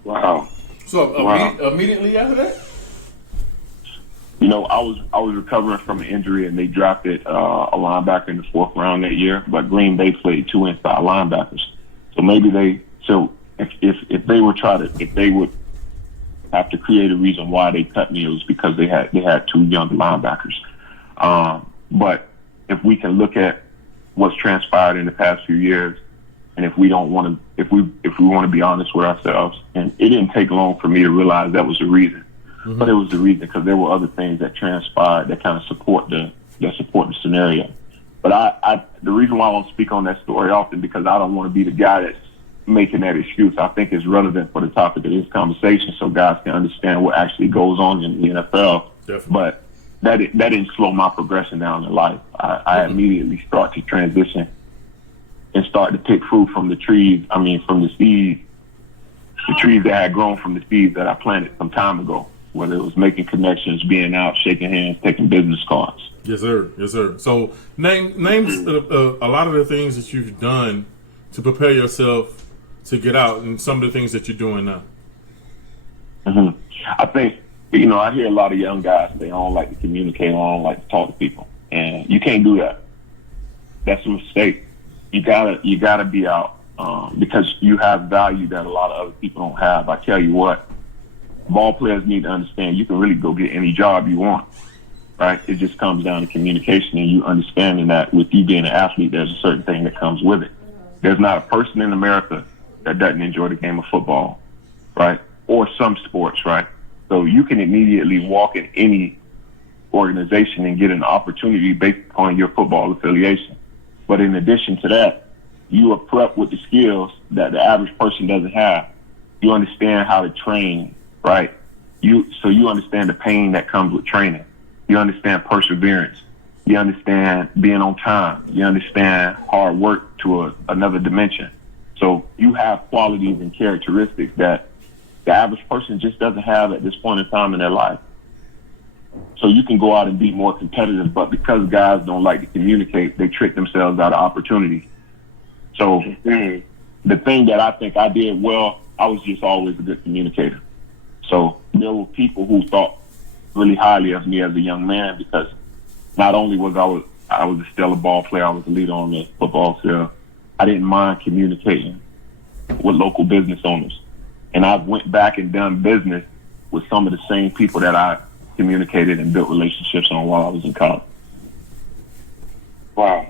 Wow. So immediately after that? You know, I was recovering from an injury, and they drafted a linebacker in the 4th round that year. But Green Bay played 2 inside linebackers, so maybe if they would have to create a reason why they cut me, it was because they had 2 young linebackers. But if we can look at what's transpired in the past few years, and if we want to be honest with ourselves, and it didn't take long for me to realize that was the reason. Mm-hmm. But it was the reason because there were other things that transpired that kind of support the scenario. But the reason why I won't speak on that story often, because I don't want to be the guy that's making that excuse. I think it's relevant for the topic of this conversation so guys can understand what actually goes on in the NFL. Definitely. But that didn't slow my progression down in life. I immediately start to transition and start to pick fruit from the trees. I mean, from the seeds, the trees that had grown from the seeds that I planted some time ago. Whether it was making connections, being out, shaking hands, taking business cards. Yes, sir. Yes, sir. So name a lot of the things that you've done to prepare yourself to get out, and some of the things that you're doing now. Mm-hmm. I think, you know, I hear a lot of young guys say, I don't like to communicate, I don't like to talk to people. And you can't do that. That's a mistake. You gotta be out because you have value that a lot of other people don't have. I tell you what, ball players need to understand you can really go get any job you want, right? It just comes down to communication and you understanding that with you being an athlete, there's a certain thing that comes with it. There's not a person in America that doesn't enjoy the game of football, right? Or some sports, right? So you can immediately walk in any organization and get an opportunity based on your football affiliation. But in addition to that, you are prepped with the skills that the average person doesn't have. You understand how to train, right? So you understand the pain that comes with training. You understand perseverance. You understand being on time. You understand hard work to another dimension. So you have qualities and characteristics that the average person just doesn't have at this point in time in their life. So you can go out and be more competitive, but because guys don't like to communicate, they trick themselves out of opportunity. So the thing that I think I did well, I was just always a good communicator. So there were people who thought really highly of me as a young man because not only was I was a stellar ball player, I was a leader on the football field, I didn't mind communicating with local business owners. And I went back and done business with some of the same people that I communicated and built relationships on while I was in college. Wow.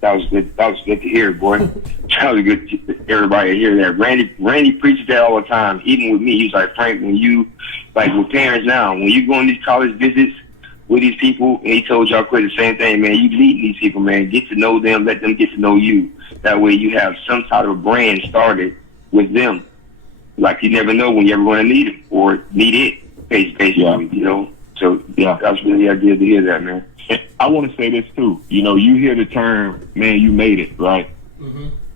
That was good. That was good to hear, boy. That was good to everybody hear that. Randy preaches that all the time. Even with me, he's like, Frank, when you, like with parents now, when you go on these college visits with these people, and he told y'all quite the same thing, man, you meet these people, man, get to know them, let them get to know you. That way you have some type of brand started with them. Like you never know when you're ever going to need it or need it, basically, you know. So Yeah. that's really good to hear that, man. And I want to say this too. You know, you hear the term, man, you made it, right?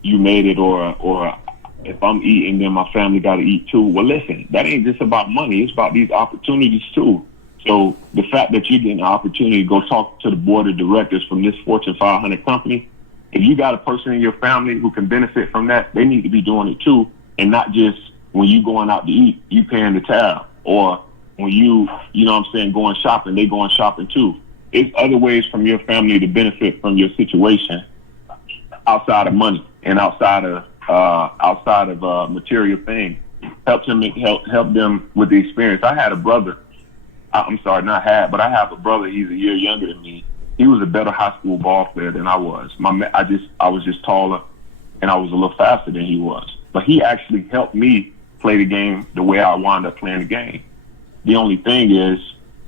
You made it, or if I'm eating, then my family got to eat too. Well, listen, that ain't just about money. It's about these opportunities too. So the fact that you're getting an opportunity to go talk to the board of directors from this Fortune 500 company, if you got a person in your family who can benefit from that, they need to be doing it too, and not just when you going out to eat, you paying the tab, or when you know what I'm saying, going shopping, they going shopping too. It's other ways from your family to benefit from your situation outside of money and outside of material things. Help them with the experience. I had a brother. I'm sorry, not had, but I have a brother. He's a year younger than me. He was a better high school ball player than I was. I was just taller, and I was a little faster than he was. But he actually helped me play the game the way I wound up playing the game. The only thing is,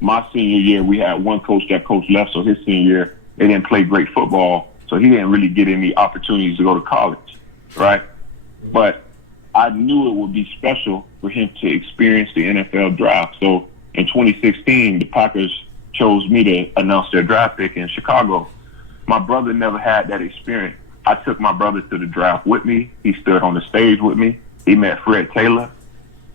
my senior year, we had one coach that coach left, so his senior year, they didn't play great football, so he didn't really get any opportunities to go to college, right? But I knew it would be special for him to experience the NFL draft. So in 2016, the Packers chose me to announce their draft pick in Chicago. My brother never had that experience. I took my brother to the draft with me. He stood on the stage with me. He met Fred Taylor.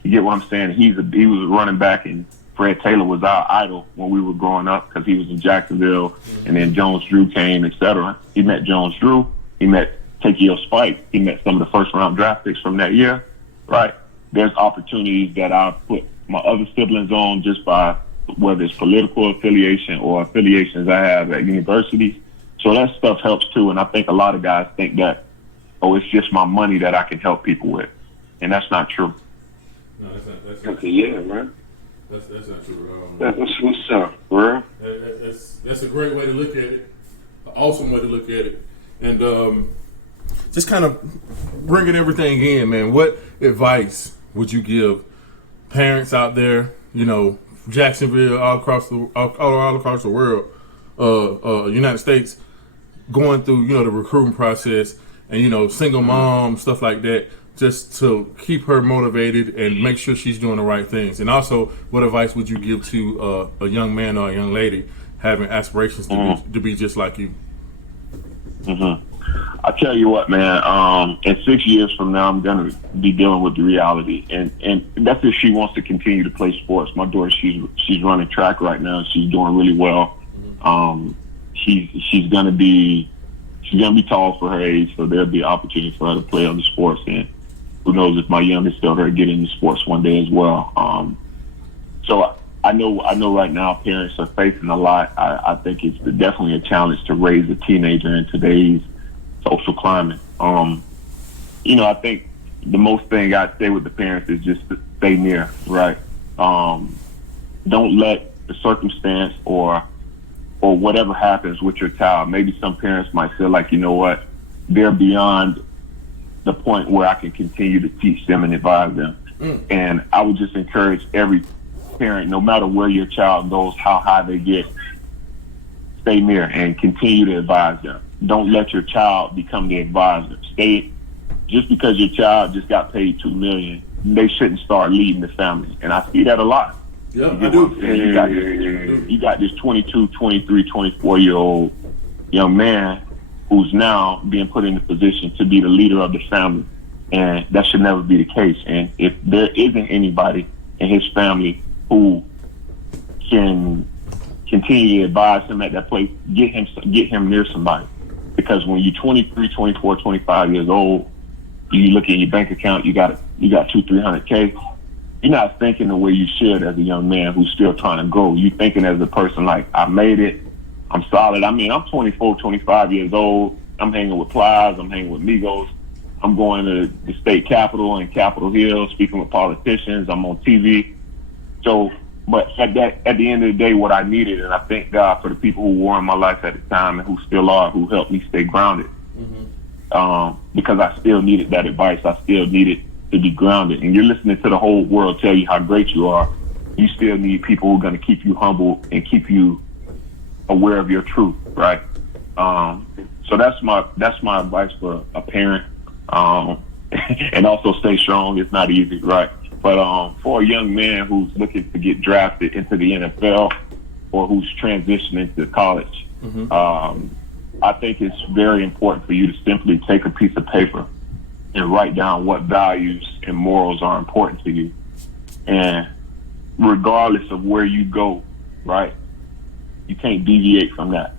You get what I'm saying? He was a running back, and Fred Taylor was our idol when we were growing up because he was in Jacksonville, and then Jones Drew came, etc. He met Jones Drew. He met Takeo Spike. He met some of the first-round draft picks from that year, right? There's opportunities that I put my other siblings on just by whether it's political affiliation or affiliations I have at universities. So that stuff helps too, and I think a lot of guys think that, oh, it's just my money that I can help people with, and that's not true. No, that's not Okay, yeah, man. That's not true. That's what's up, bro. That's a great way to look at it. An awesome way to look at it. And just kind of bringing everything in, man. What advice would you give parents out there, you know, Jacksonville, all across the world, United States, going through, you know, the recruiting process and, you know, single mom, stuff like that, just to keep her motivated and make sure she's doing the right things? And also, what advice would you give to a young man or a young lady having aspirations to be just like you? I tell you what, man, in 6 years from now, I'm going to be dealing with the reality. And that's if she wants to continue to play sports. My daughter, she's running track right now. She's doing really well. She's going to be tall for her age, so there'll be an opportunity for her to play other sports. And who knows if my youngest daughter get into sports one day as well. So I know right now parents are facing a lot. I think it's definitely a challenge to raise a teenager in today's social climate. You know, I think the most thing I'd say with the parents is just to stay near, right? Don't let the circumstance or whatever happens with your child. Maybe some parents might feel like, you know what, they're beyond the point where I can continue to teach them and advise them. And I would just encourage every parent, no matter where your child goes, how high they get, stay near and continue to advise them. Don't let your child become the advisor. Just because your child just got paid $2 million, they shouldn't start leading the family. And I see that a lot. Yeah, I do. You got this 22, 23, 24-year-old young man who's now being put in the position to be the leader of the family. And that should never be the case. And if there isn't anybody in his family who can continue to advise him at that place, get him near somebody. Because when you're 23, 24, 25 years old, you look at your bank account, you got $200-300K. You're not thinking the way you should as a young man who's still trying to grow. You're thinking as a person like, I made it, I'm solid. I mean, I'm 24, 25 years old. I'm hanging with Plies, I'm hanging with Migos. I'm going to the state capitol in Capitol Hill, speaking with politicians. I'm on TV. So, but at the end of the day, what I needed, and I thank God for the people who were in my life at the time and who still are, who helped me stay grounded. Because I still needed that advice. I still needed to be grounded. And you're listening to the whole world tell you how great you are. You still need people who are going to keep you humble and keep you aware of your truth, right? So that's my advice for a parent. And also stay strong. It's not easy, right? But for a young man who's looking to get drafted into the NFL, or who's transitioning to college, I think it's very important for you to simply take a piece of paper and write down what values and morals are important to you. And regardless of where you go, right, you can't deviate from that,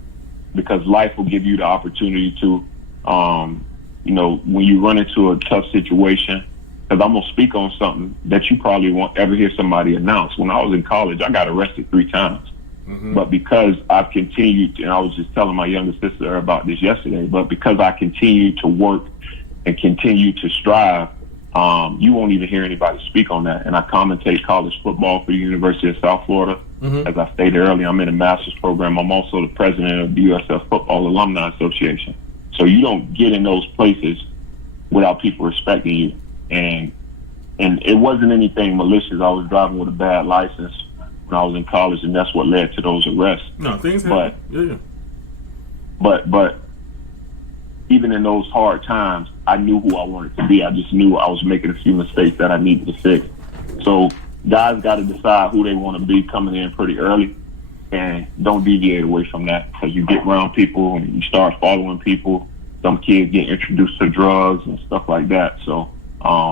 because life will give you the opportunity to, when you run into a tough situation, because I'm going to speak on something that you probably won't ever hear somebody announce. When I was in college, I got arrested 3 times. But because I've continued, and I was just telling my younger sister about this yesterday, but because I continue to work and continue to strive, you won't even hear anybody speak on that. And I commentate college football for the University of South Florida. As I stated earlier, I'm in a master's program. I'm also the president of the USF Football Alumni Association. So you don't get in those places without people respecting you. And it wasn't anything malicious. I was driving with a bad license when I was in college, and that's what led to those arrests. No, things happen. Yeah. But even in those hard times, I knew who I wanted to be. I just knew I was making a few mistakes that I needed to fix. So guys got to decide who they want to be coming in pretty early, and don't deviate away from that, because you get around people and you start following people. Some kids get introduced to drugs and stuff like that. So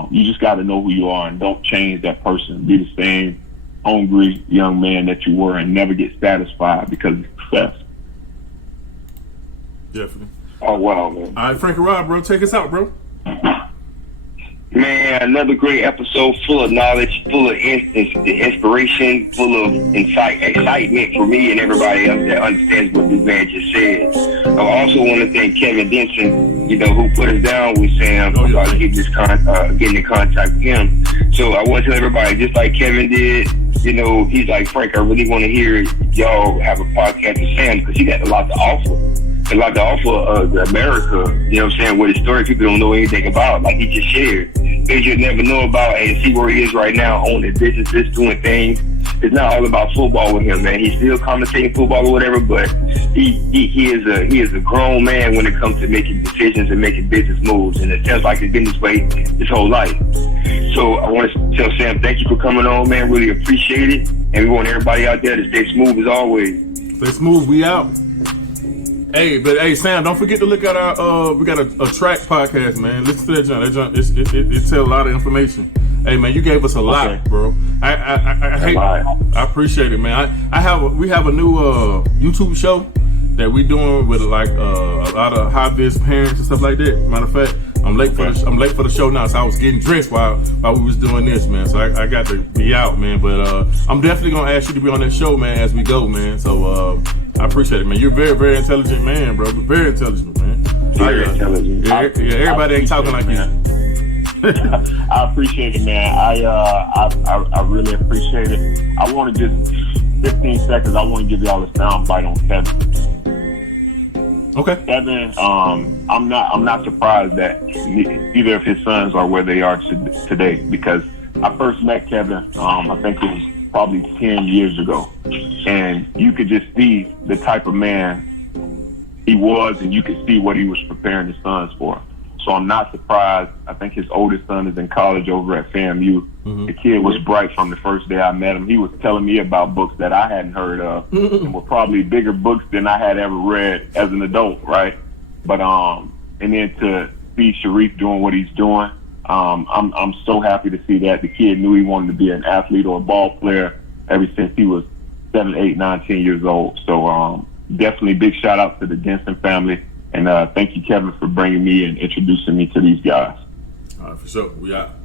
you just got to know who you are and don't change that person. Be the same hungry young man that you were, and never get satisfied because of success. Definitely. Oh, wow, man. All right, Frank and Rob, bro, take us out, bro. Man, another great episode full of knowledge, full of inspiration, full of excitement for me and everybody else that understands what this man just said. I also want to thank Kevin Denson, who put us down with Sam about getting in contact with him. So I want to tell everybody, just like Kevin did, he's like, Frank, I really want to hear y'all have a podcast with Sam, because he got a lot to offer. A lot to offer America, with his story people don't know anything about, like he just shared. Things you'll never know about, and see where he is right now, owning businesses, doing things. It's not all about football with him, man. He's still commentating football or whatever, but he is a grown man when it comes to making decisions and making business moves, and it sounds like it's been this way his whole life. So I want to tell Sam, thank you for coming on, man. Really appreciate it, and we want everybody out there to stay smooth as always. Stay smooth. We out. Hey, Sam, don't forget to look at our we got a track podcast, man. Listen to that John. That John, it tells a lot of information. Hey, man, you gave us a lot, bro. I appreciate it, man. We have a new YouTube show that we doing with like a lot of high vis parents and stuff like that. Matter of fact, I'm late for the show now, so I was getting dressed while we was doing this, man. So I got to be out, man. But I'm definitely gonna ask you to be on that show, man, as we go, man. So I appreciate it, man. You're a very, very intelligent man, bro. Very intelligent, man. Very intelligent. Yeah, everybody ain't talking like you. I appreciate it, man. I really appreciate it. I want to just 15 seconds. I want to give y'all a sound bite on Kevin. Okay. Kevin, I'm not surprised that either of his sons are where they are today, because I first met Kevin, I think it was probably 10 years ago, and you could just see the type of man he was, and you could see what he was preparing his sons for. So I'm not surprised. I think his oldest son is in college over at FAMU. The kid was bright from the first day I met him. He was telling me about books that I hadn't heard of, and were probably bigger books than I had ever read as an adult, right? But and then to see Sharif doing what he's doing, I'm so happy to see that. The kid knew he wanted to be an athlete or a ball player ever since he was 7, 8, 9, 10 years old. So definitely big shout out to the Denson family. And thank you, Kevin, for bringing me and introducing me to these guys. All right, for sure. We out.